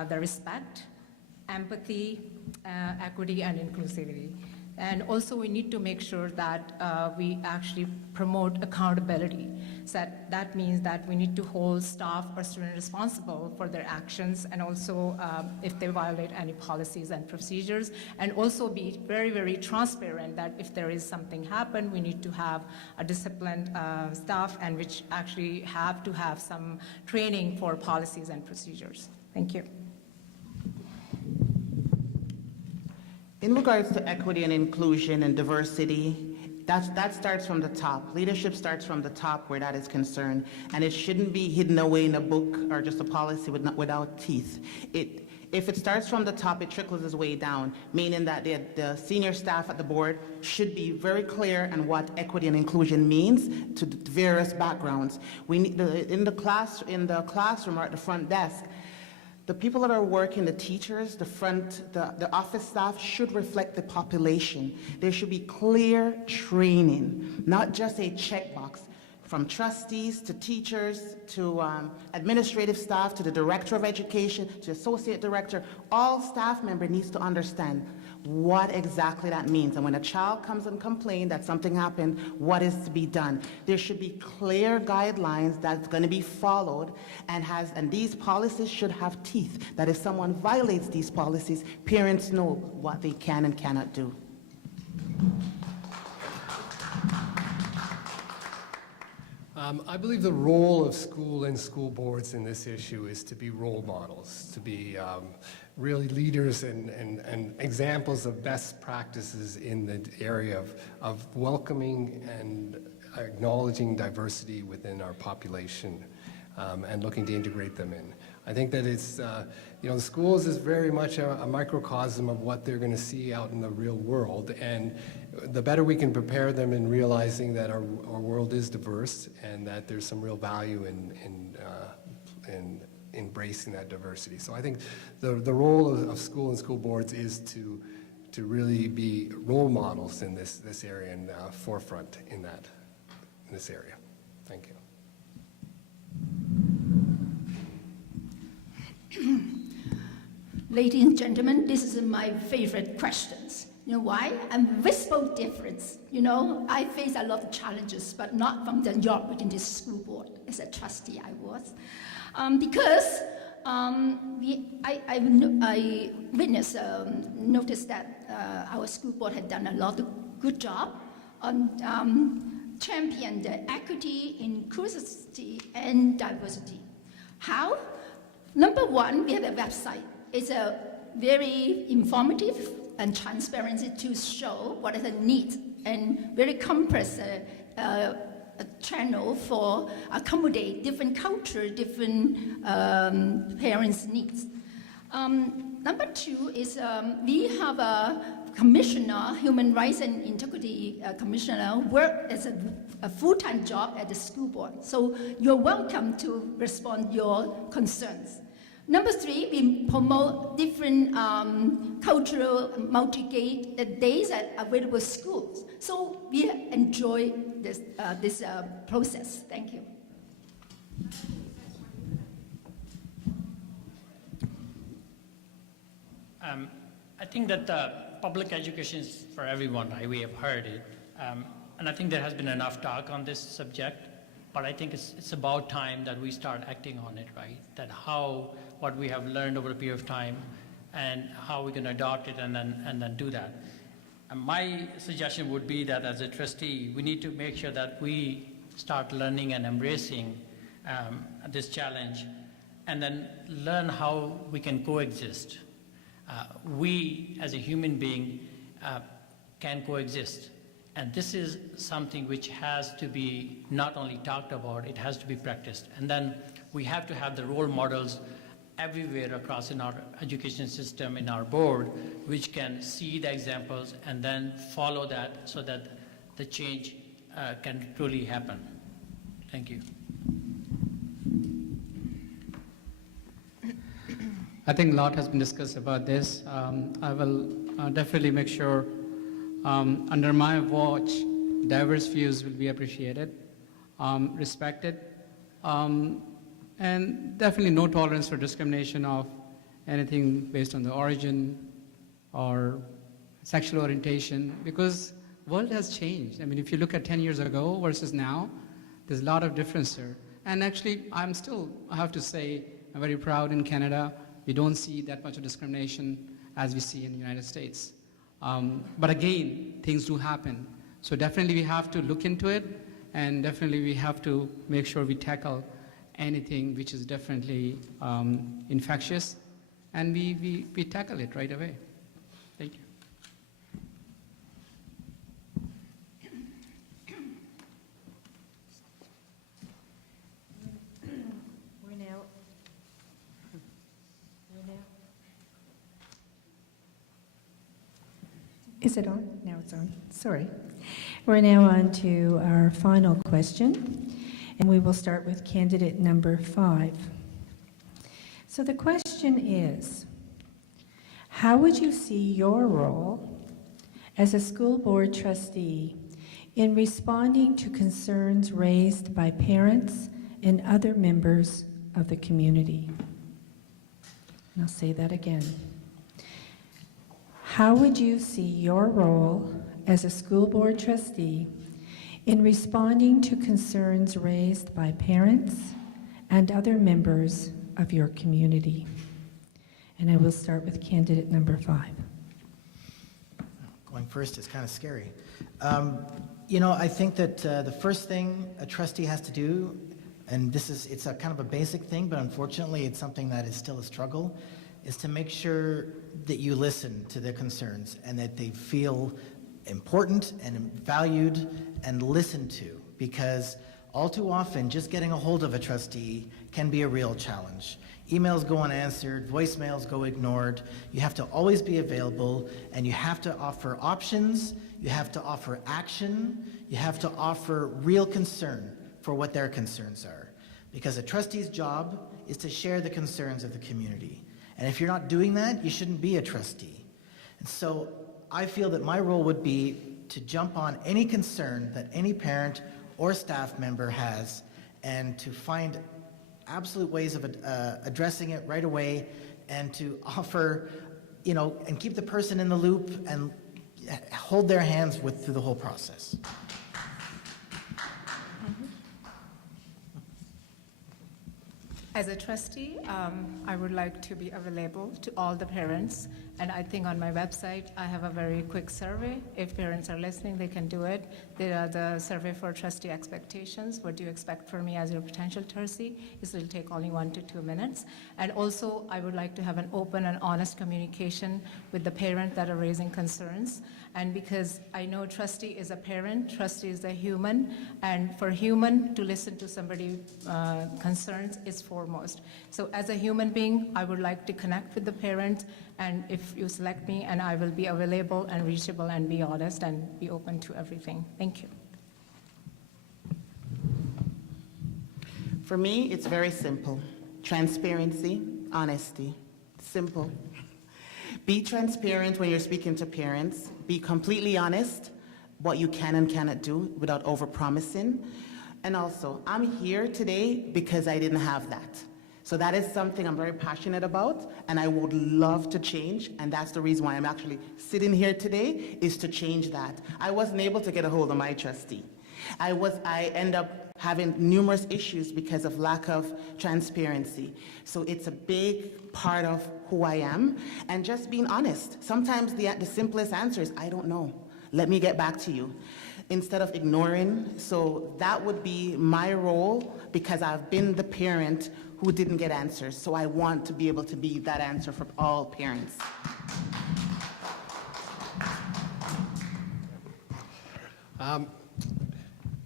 the respect, empathy, equity, and inclusivity. And also we need to make sure that we actually promote accountability. So that means that we need to hold staff or students responsible for their actions, and also if they violate any policies and procedures, and also be very, very transparent that if there is something happen, we need to have a disciplined staff, and which actually have to have some training for policies and procedures. Thank you. In regards to equity and inclusion and diversity, that starts from the top. Leadership starts from the top where that is concerned, and it shouldn't be hidden away in a book or just a policy without teeth. If it starts from the top, it trickles its way down, meaning that the senior staff at the board should be very clear on what equity and inclusion means to the various backgrounds. We need in the classroom or at the front desk, the people that are working, the teachers, the office staff should reflect the population. There should be clear training, not just a checkbox. From trustees to teachers to administrative staff to the director of education to associate director, all staff member needs to understand what exactly that means. And when a child comes and complains that something happened, what is to be done? There should be clear guidelines that's going to be followed, and these policies should have teeth, that if someone violates these policies, parents know what they can and cannot do. I believe the role of school and school boards in this issue is to be role models, to be really leaders and examples of best practices in the area of welcoming and acknowledging diversity within our population and looking to integrate them in. I think that it's, the schools is very much a microcosm of what they're going to see out in the real world, and the better we can prepare them in realizing that our world is diverse and that there's some real value in embracing that diversity. So I think the role of school and school boards is to really be role models in this area and forefront in this area. Thank you. Ladies and gentlemen, this is my favorite questions. You know why? I'm visible difference. You know, I face a lot of challenges, but not from the job within this school board. As a trustee, I was. Because I witnessed, noticed that our school board had done a lot of good job on champion the equity, inclusivity, and diversity. How? Number one, we have a website. It's a very informative and transparency to show what is the need and very compressed a channel for accommodate different culture, different parents' needs. Number two is we have a commissioner, human rights and integrity commissioner, work as a full-time job at the school board. So you're welcome to respond your concerns. Number three, we promote different cultural multi-days at available schools. So we enjoy this process. Thank you. I think that public education is for everyone, right? We have heard it. And I think there has been enough talk on this subject, but I think it's about time that we start acting on it, right? That what we have learned over a period of time and how we can adopt it and then do that. And my suggestion would be that as a trustee, we need to make sure that we start learning and embracing this challenge and then learn how we can coexist. We, as a human being, can coexist. And this is something which has to be not only talked about, it has to be practiced. And then we have to have the role models everywhere across in our education system, in our board, which can see the examples and then follow that so that the change can truly happen. Thank you. I think a lot has been discussed about this. I will definitely make sure under my watch, diverse views will be appreciated, respected, and definitely no tolerance for discrimination of anything based on the origin or sexual orientation, because the world has changed. I mean, if you look at 10 years ago versus now, there's a lot of difference here. And actually, I have to say, I'm very proud in Canada. We don't see that much of discrimination as we see in the United States. But again, things do happen. So definitely we have to look into it, and definitely we have to make sure we tackle anything which is definitely infectious, and we tackle it right away. Thank you. Is it on? Now it's on. Sorry. We're now on to our final question, and we will start with candidate number 5. So the question is, how would you see your role as a school board trustee in responding to concerns raised by parents and other members of the community? And I'll say that again. How would you see your role as a school board trustee in responding to concerns raised by parents and other members of your community? And I will start with candidate number 5. Going first is kind of scary. You know, I think that the first thing a trustee has to do, and it's a kind of a basic thing, but unfortunately it's something that is still a struggle, is to make sure that you listen to their concerns and that they feel important and valued and listened to, because all too often just getting a hold of a trustee can be a real challenge. Emails go unanswered, voicemails go ignored. You have to always be available, and you have to offer options, you have to offer action, you have to offer real concern for what their concerns are. Because a trustee's job is to share the concerns of the community. And if you're not doing that, you shouldn't be a trustee. And so I feel that my role would be to jump on any concern that any parent or staff member has and to find absolute ways of addressing it right away, and to offer, you know, and keep the person in the loop and hold their hands through the whole process. As a trustee, I would like to be available to all the parents, and I think on my website I have a very quick survey. If parents are listening, they can do it. There are the survey for trustee expectations. What do you expect from me as your potential trustee? This will take only 1 to 2 minutes. And also, I would like to have an open and honest communication with the parents that are raising concerns. And because I know trustee is a parent, trustee is a human, and for human to listen to somebody's concerns is foremost. So as a human being, I would like to connect with the parents, and if you select me, and I will be available and reachable and be honest and be open to everything. Thank you. For me, it's very simple. Transparency, honesty. Simple. Be transparent when you're speaking to parents. Be completely honest what you can and cannot do without overpromising. And also, I'm here today because I didn't have that. So that is something I'm very passionate about, and I would love to change, and that's the reason why I'm actually sitting here today, is to change that. I wasn't able to get a hold of my trustee. I end up having numerous issues because of lack of transparency. So it's a big part of who I am, and just being honest. Sometimes the simplest answer is, I don't know. Let me get back to you, instead of ignoring. So that would be my role, because I've been the parent who didn't get answers. So I want to be able to be that answer for all parents.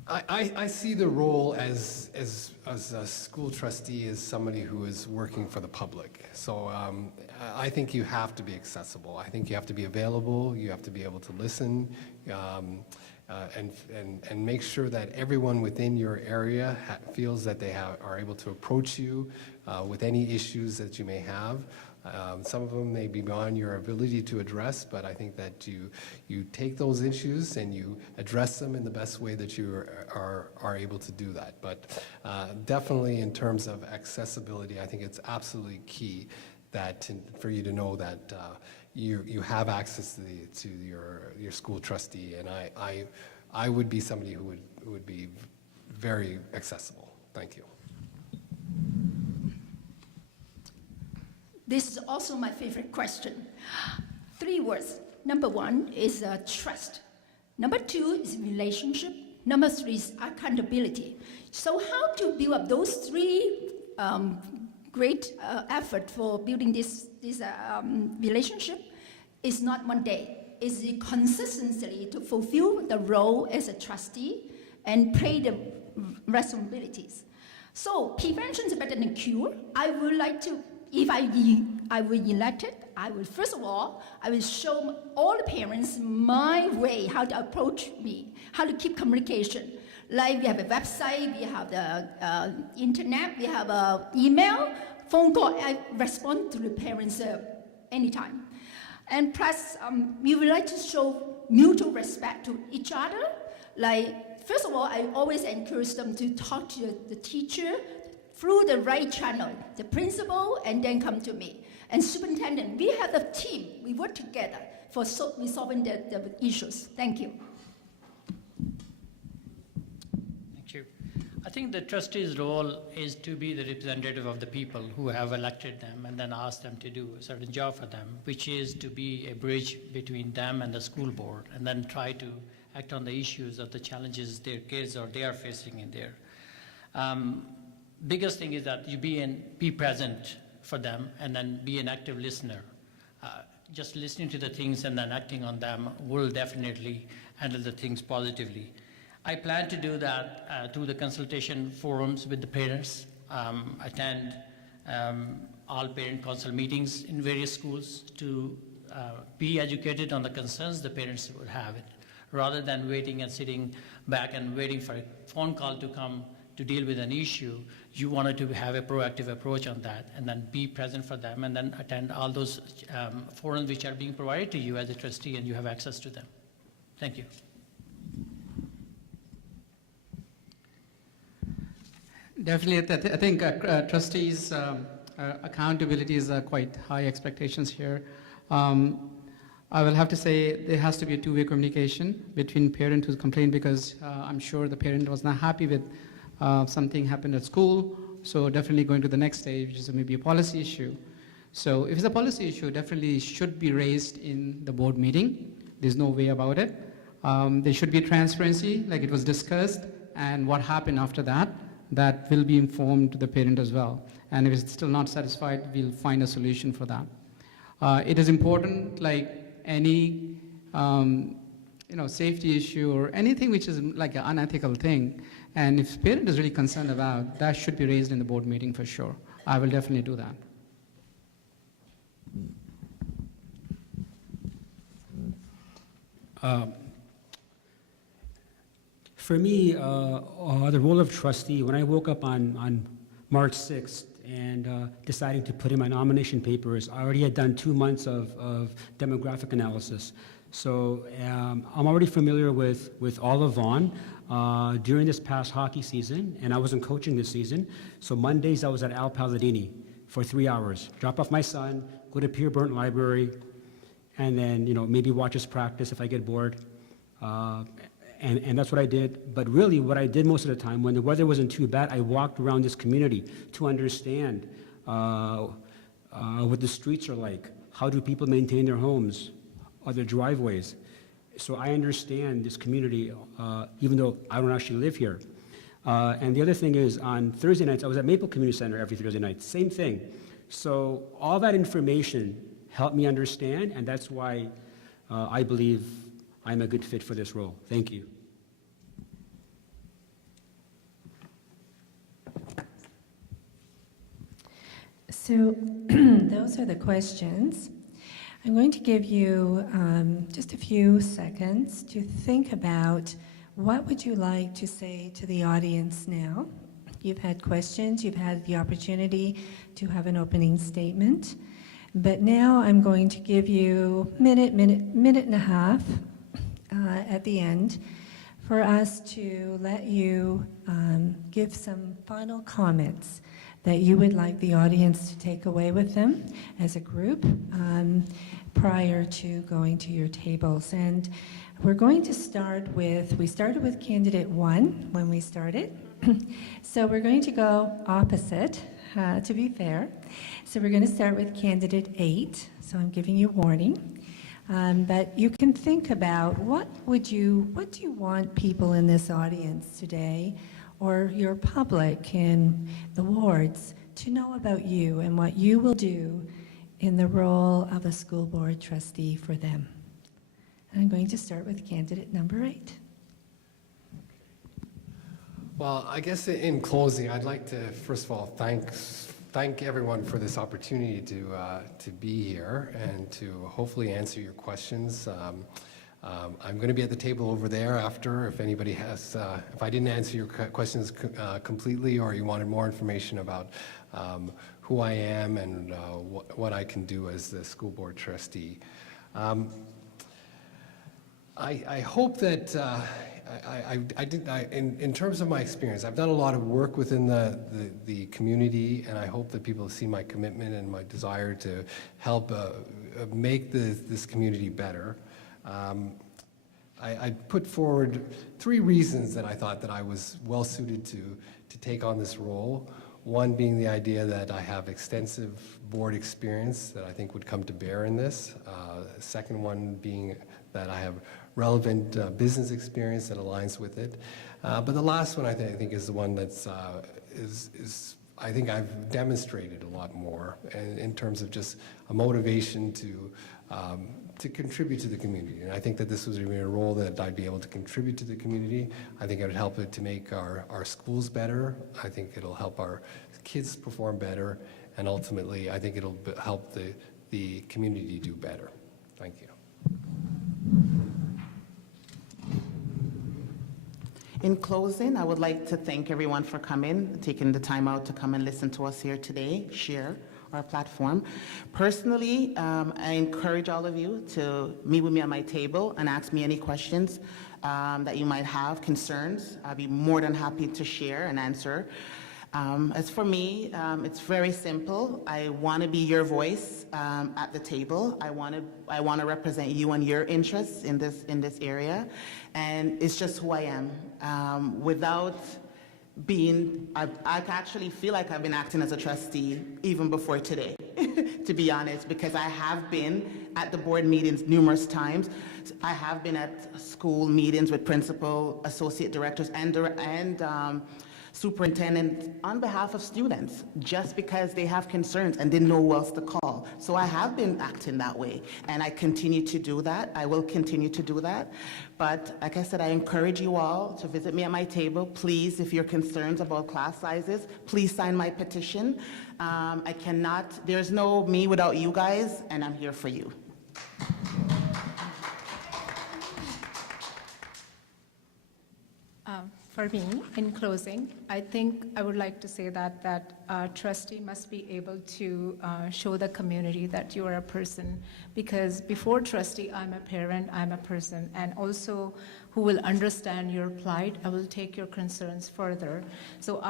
I see the role as a school trustee as somebody who is working for the public. So I think you have to be accessible. I think you have to be available. You have to be able to listen, and make sure that everyone within your area feels that they are able to approach you with any issues that you may have. Some of them may be beyond your ability to address, but I think that you take those issues and you address them in the best way that you are able to do that. But definitely in terms of accessibility, I think it's absolutely key that for you to know that you have access to your school trustee, and I would be somebody who would be very accessible. Thank you. This is also my favorite question. 3 words. Number 1 is trust. Number 2 is relationship. Number 3 is accountability. So how to build up those 3 great effort for building this relationship is not one day. It's consistently to fulfill the role as a trustee and play the responsibilities. So prevention is better than cure. I would like to, if I were elected, I will, first of all, I will show all the parents my way how to approach me, how to keep communication. Like we have a website, we have the internet, we have email, phone call. I respond to the parents anytime. And plus, we would like to show mutual respect to each other. Like, first of all, I always encourage them to talk to the teacher through the right channel, the principal, and then come to me. And superintendent, we have a team. We work together for resolving the issues. Thank you. Thank you. I think the trustee's role is to be the representative of the people who have elected them and then ask them to do a certain job for them, which is to be a bridge between them and the school board, and then try to act on the issues or the challenges their kids or they are facing in there. Biggest thing is that you be present for them and then be an active listener. Just listening to the things and then acting on them will definitely handle the things positively. I plan to do that through the consultation forums with the parents, attend all parent council meetings in various schools to be educated on the concerns the parents would have, rather than waiting and sitting back and waiting for a phone call to come to deal with an issue. You wanted to have a proactive approach on that and then be present for them and then attend all those forums which are being provided to you as a trustee and you have access to them. Thank you. Definitely, I think trustees' accountability is quite high expectations here. I will have to say there has to be a two-way communication between parent who's complained, because I'm sure the parent was not happy with something happened at school, so definitely going to the next stage, which is maybe a policy issue. So if it's a policy issue, definitely should be raised in the board meeting. There's no way about it. There should be transparency, like it was discussed, and what happened after that. That will be informed to the parent as well. And if it's still not satisfied, we'll find a solution for that. It is important, like any safety issue or anything which is like an unethical thing, and if parent is really concerned about, that should be raised in the board meeting for sure. I will definitely do that. For me, the role of trustee, when I woke up on March 6th and deciding to put in my nomination papers, I already had done 2 months of demographic analysis. So I'm already familiar with all of Vaughan. During this past hockey season, and I wasn't coaching this season, so Mondays I was at Al Palladini for 3 hours, drop off my son, go to Pierre Burnt Library, and then maybe watch us practice if I get bored. And that's what I did. But really what I did most of the time, when the weather wasn't too bad, I walked around this community to understand what the streets are like. How do people maintain their homes, or their driveways? So I understand this community, even though I don't actually live here. And the other thing is, on Thursday nights, I was at Maple Community Center every Thursday night, same thing. So all that information helped me understand, and that's why I believe I'm a good fit for this role. Thank you. So those are the questions. I'm going to give you just a few seconds to think about what would you like to say to the audience now. You've had questions, you've had the opportunity to have an opening statement, but now I'm going to give you minute and a half at the end for us to let you give some final comments that you would like the audience to take away with them as a group prior to going to your tables. And we're going to start with, we started with candidate 1 when we started. So we're going to go opposite, to be fair. So we're going to start with candidate 8. So I'm giving you warning. But you can think about what do you want people in this audience today, or your public in the wards, to know about you and what you will do in the role of a school board trustee for them. And I'm going to start with candidate number 8. Well, I guess in closing, I'd like to first of all thank everyone for this opportunity to be here and to hopefully answer your questions. I'm going to be at the table over there after if anybody has, if I didn't answer your questions completely, or you wanted more information about who I am and what I can do as the school board trustee. I hope that in terms of my experience, I've done a lot of work within the community, and I hope that people see my commitment and my desire to help make this community better. I put forward 3 reasons that I thought that I was well suited to take on this role. One being the idea that I have extensive board experience that I think would come to bear in this. Second one being that I have relevant business experience that aligns with it. But the last one I think is the one that's I think I've demonstrated a lot more in terms of just a motivation to contribute to the community. And I think that this was really a role that I'd be able to contribute to the community. I think it would help it to make our schools better. I think it'll help our kids perform better. And ultimately, I think it'll help the community do better. Thank you. In closing, I would like to thank everyone for coming, taking the time out to come and listen to us here today, share our platform. Personally, I encourage all of you to meet with me at my table and ask me any questions that you might have, concerns. I'll be more than happy to share and answer. As for me, it's very simple. I want to be your voice at the table. I want to represent you and your interests in this area, and it's just who I am. Without being, I actually feel like I've been acting as a trustee even before today, to be honest, because I have been at the board meetings numerous times. I have been at school meetings with principal, associate directors, and superintendent on behalf of students, just because they have concerns and didn't know who else to call. So I have been acting that way, and I continue to do that. I will continue to do that. But like I said, I encourage you all to visit me at my table. Please, if you're concerned about class sizes, please sign my petition. There's no me without you guys, and I'm here for you. For me, in closing, I think I would like to say that a trustee must be able to show the community that you are a person, because before trustee, I'm a parent, I'm a person, and also who will understand your plight. I will take your concerns further. So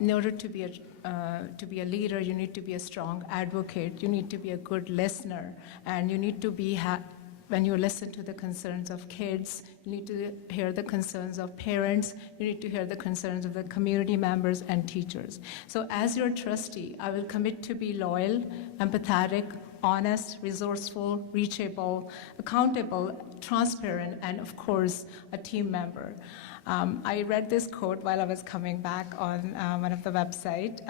in order to be a leader, you need to be a strong advocate, you need to be a good listener, and you need to be when you listen to the concerns of kids, you need to hear the concerns of parents, you need to hear the concerns of the community members and teachers. So as your trustee, I will commit to be loyal, empathetic, honest, resourceful, reachable, accountable, transparent, and of course, a team member. I read this quote while I was coming back on one of the website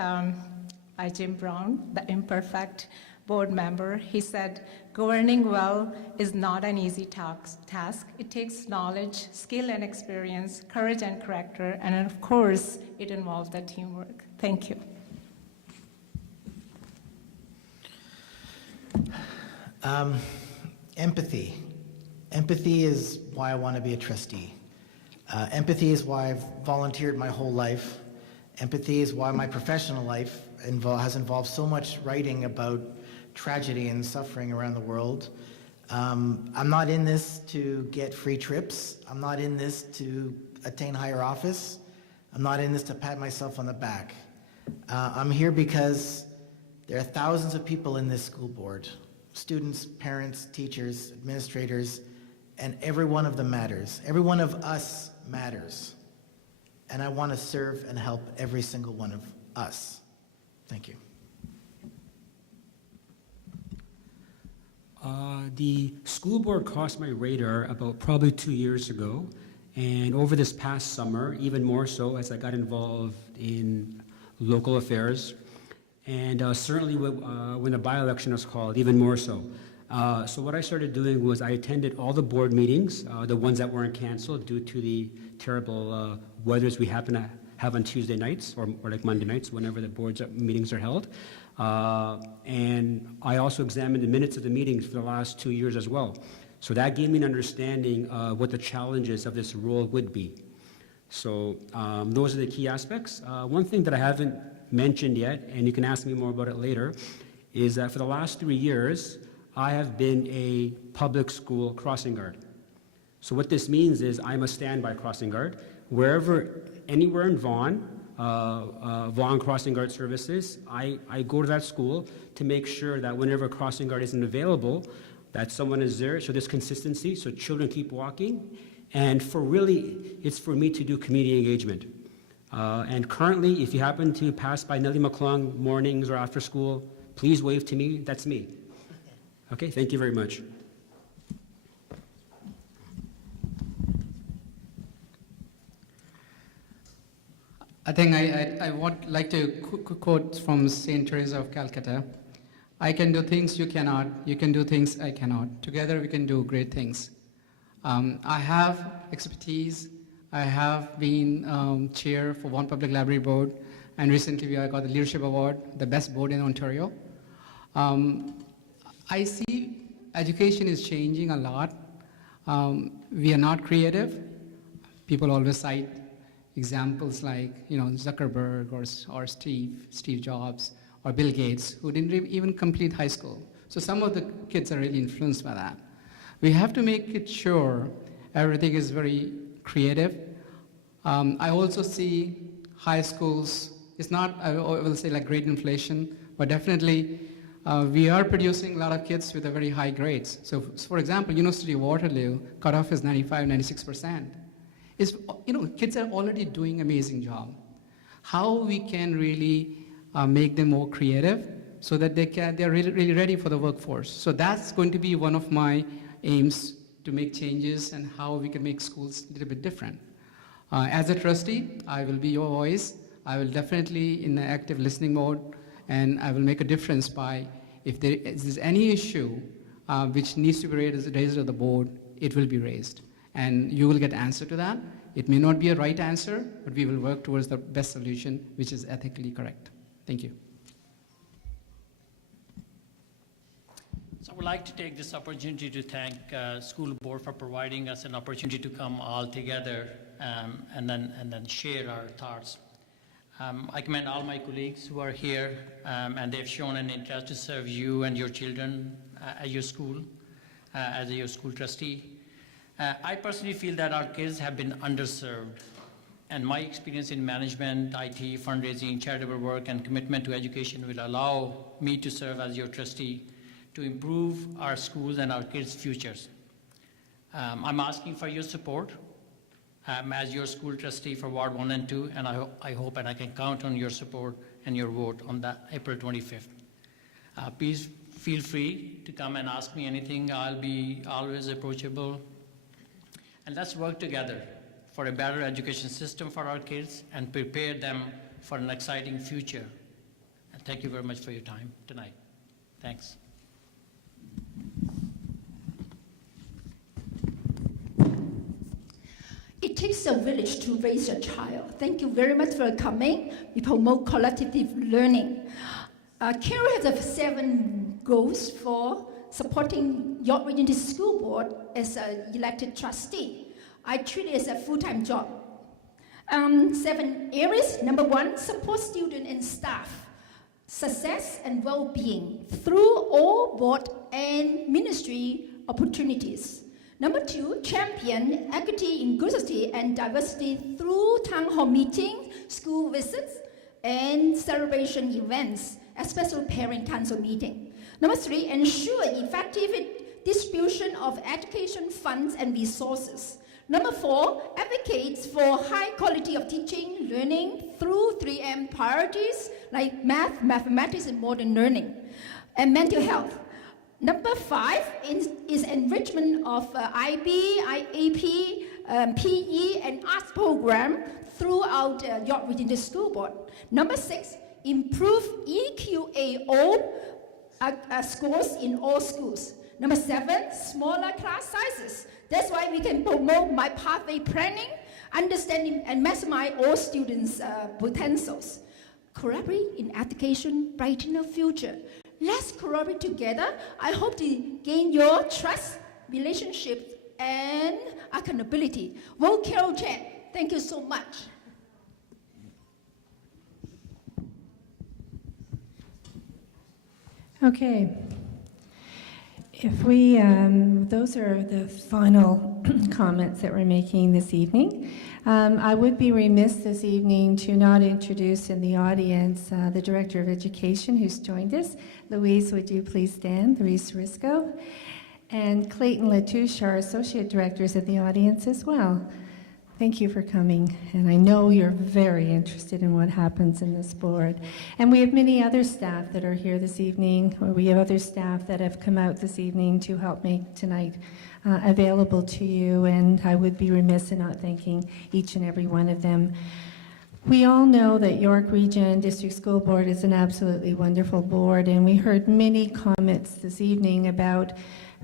by Jim Brown, the imperfect board member. He said, "Governing well is not an easy task. It takes knowledge, skill and experience, courage and character, and of course, it involves the teamwork." Thank you. Empathy. Empathy is why I want to be a trustee. Empathy is why I've volunteered my whole life. Empathy is why my professional life has involved so much writing about tragedy and suffering around the world. I'm not in this to get free trips. I'm not in this to attain higher office. I'm not in this to pat myself on the back. I'm here because there are thousands of people in this school board, students, parents, teachers, administrators, and every one of them matters. Every one of us matters. And I want to serve and help every single one of us. Thank you. The school board crossed my radar about probably 2 years ago, and over this past summer, even more so as I got involved in local affairs, and certainly when the by-election was called, even more so. So what I started doing was I attended all the board meetings, the ones that weren't canceled due to the terrible weathers we happen to have on Tuesday nights or like Monday nights, whenever the board's meetings are held. And I also examined the minutes of the meetings for the last 2 years as well. So that gave me an understanding of what the challenges of this role would be. So those are the key aspects. One thing that I haven't mentioned yet, and you can ask me more about it later, is that for the last 3 years, I have been a public school crossing guard. So what this means is I'm a standby crossing guard. Anywhere in Vaughan, Vaughan Crossing Guard Services, I go to that school to make sure that whenever a crossing guard isn't available, that someone is there, so there's consistency, so children keep walking. And it's for me to do community engagement. And currently, if you happen to pass by Nellie McClung mornings or after school, please wave to me, that's me. Okay, thank you very much. I think I would like to quote from Saint Teresa of Calcutta. I can do things you cannot. You can do things I cannot. Together we can do great things. I have expertise. I have been chair for one public library board, and recently I got the leadership award, the best board in Ontario. I see education is changing a lot. We are not creative. People always cite examples like Zuckerberg or Steve Jobs or Bill Gates, who didn't even complete high school. So some of the kids are really influenced by that. We have to make it sure everything is very creative. I also see high schools, it's not, I will say, like great inflation, but definitely we are producing a lot of kids with a very high grades. So for example, University of Waterloo cutoff is 95, 96%. Kids are already doing amazing job. How we can really make them more creative so that they're really ready for the workforce. So that's going to be one of my aims, to make changes and how we can make schools a little bit different. As a trustee, I will be your voice. I will definitely in an active listening mode, and I will make a difference by, if there is any issue which needs to be raised at the board, it will be raised. And you will get answer to that. It may not be a right answer, but we will work towards the best solution, which is ethically correct. Thank you. So I would like to take this opportunity to thank school board for providing us an opportunity to come all together and then share our thoughts. I commend all my colleagues who are here, and they've shown an interest to serve you and your children at your school, as your school trustee. I personally feel that our kids have been underserved, and my experience in management, IT, fundraising, charitable work, and commitment to education will allow me to serve as your trustee to improve our schools and our kids' futures. I'm asking for your support as your school trustee for Ward 1 and 2, and I hope and I can count on your support and your vote on that April 25th. Please feel free to come and ask me anything. I'll be always approachable. And let's work together for a better education system for our kids and prepare them for an exciting future. And thank you very much for your time tonight. Thanks. It takes a village to raise a child. Thank you very much for coming. We promote collaborative learning. Carol has 7 goals for supporting York Regional School Board as an elected trustee. I treat it as a full-time job. 7 areas. Number 1, support students and staff, success and well-being through all board and ministry opportunities. Number 2, champion equity, inclusivity, and diversity through town hall meetings, school visits, and celebration events, especially parent council meeting. Number 3, ensure effective distribution of education funds and resources. Number 4, advocates for high quality of teaching, learning through 3M priorities like math, mathematics, and modern learning, and mental health. Number 5 is enrichment of IB, IAP, PE, and arts program throughout York Regional School Board. Number 6, improve EQAO scores in all schools. Number 7, smaller class sizes. That's why we can promote my pathway planning, understanding and maximize all students' potentials. Collaborate in education, brighten the future. Let's collaborate together. I hope to gain your trust, relationships, and accountability. Vote Carol Chen. Thank you so much. Okay. If we, those are the final comments that we're making this evening. I would be remiss this evening to not introduce in the audience the Director of Education who's joined us. Louise, would you please stand? Louise Risco. And Clayton Latouche, our Associate Directors in the audience as well. Thank you for coming, and I know you're very interested in what happens in this board. And we have many other staff that are here this evening, or we have other staff that have come out this evening to help make tonight available to you, and I would be remiss in not thanking each and every one of them. We all know that York Region District School Board is an absolutely wonderful board, and we heard many comments this evening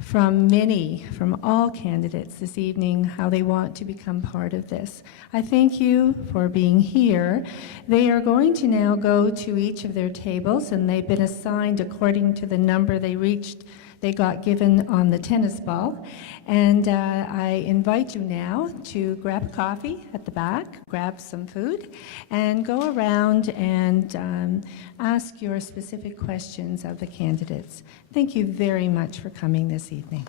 from all candidates this evening, how they want to become part of this. I thank you for being here. They are going to now go to each of their tables, and they've been assigned according to the number they got given on the tennis ball. And I invite you now to grab coffee at the back, grab some food, and go around and ask your specific questions of the candidates. Thank you very much for coming this evening.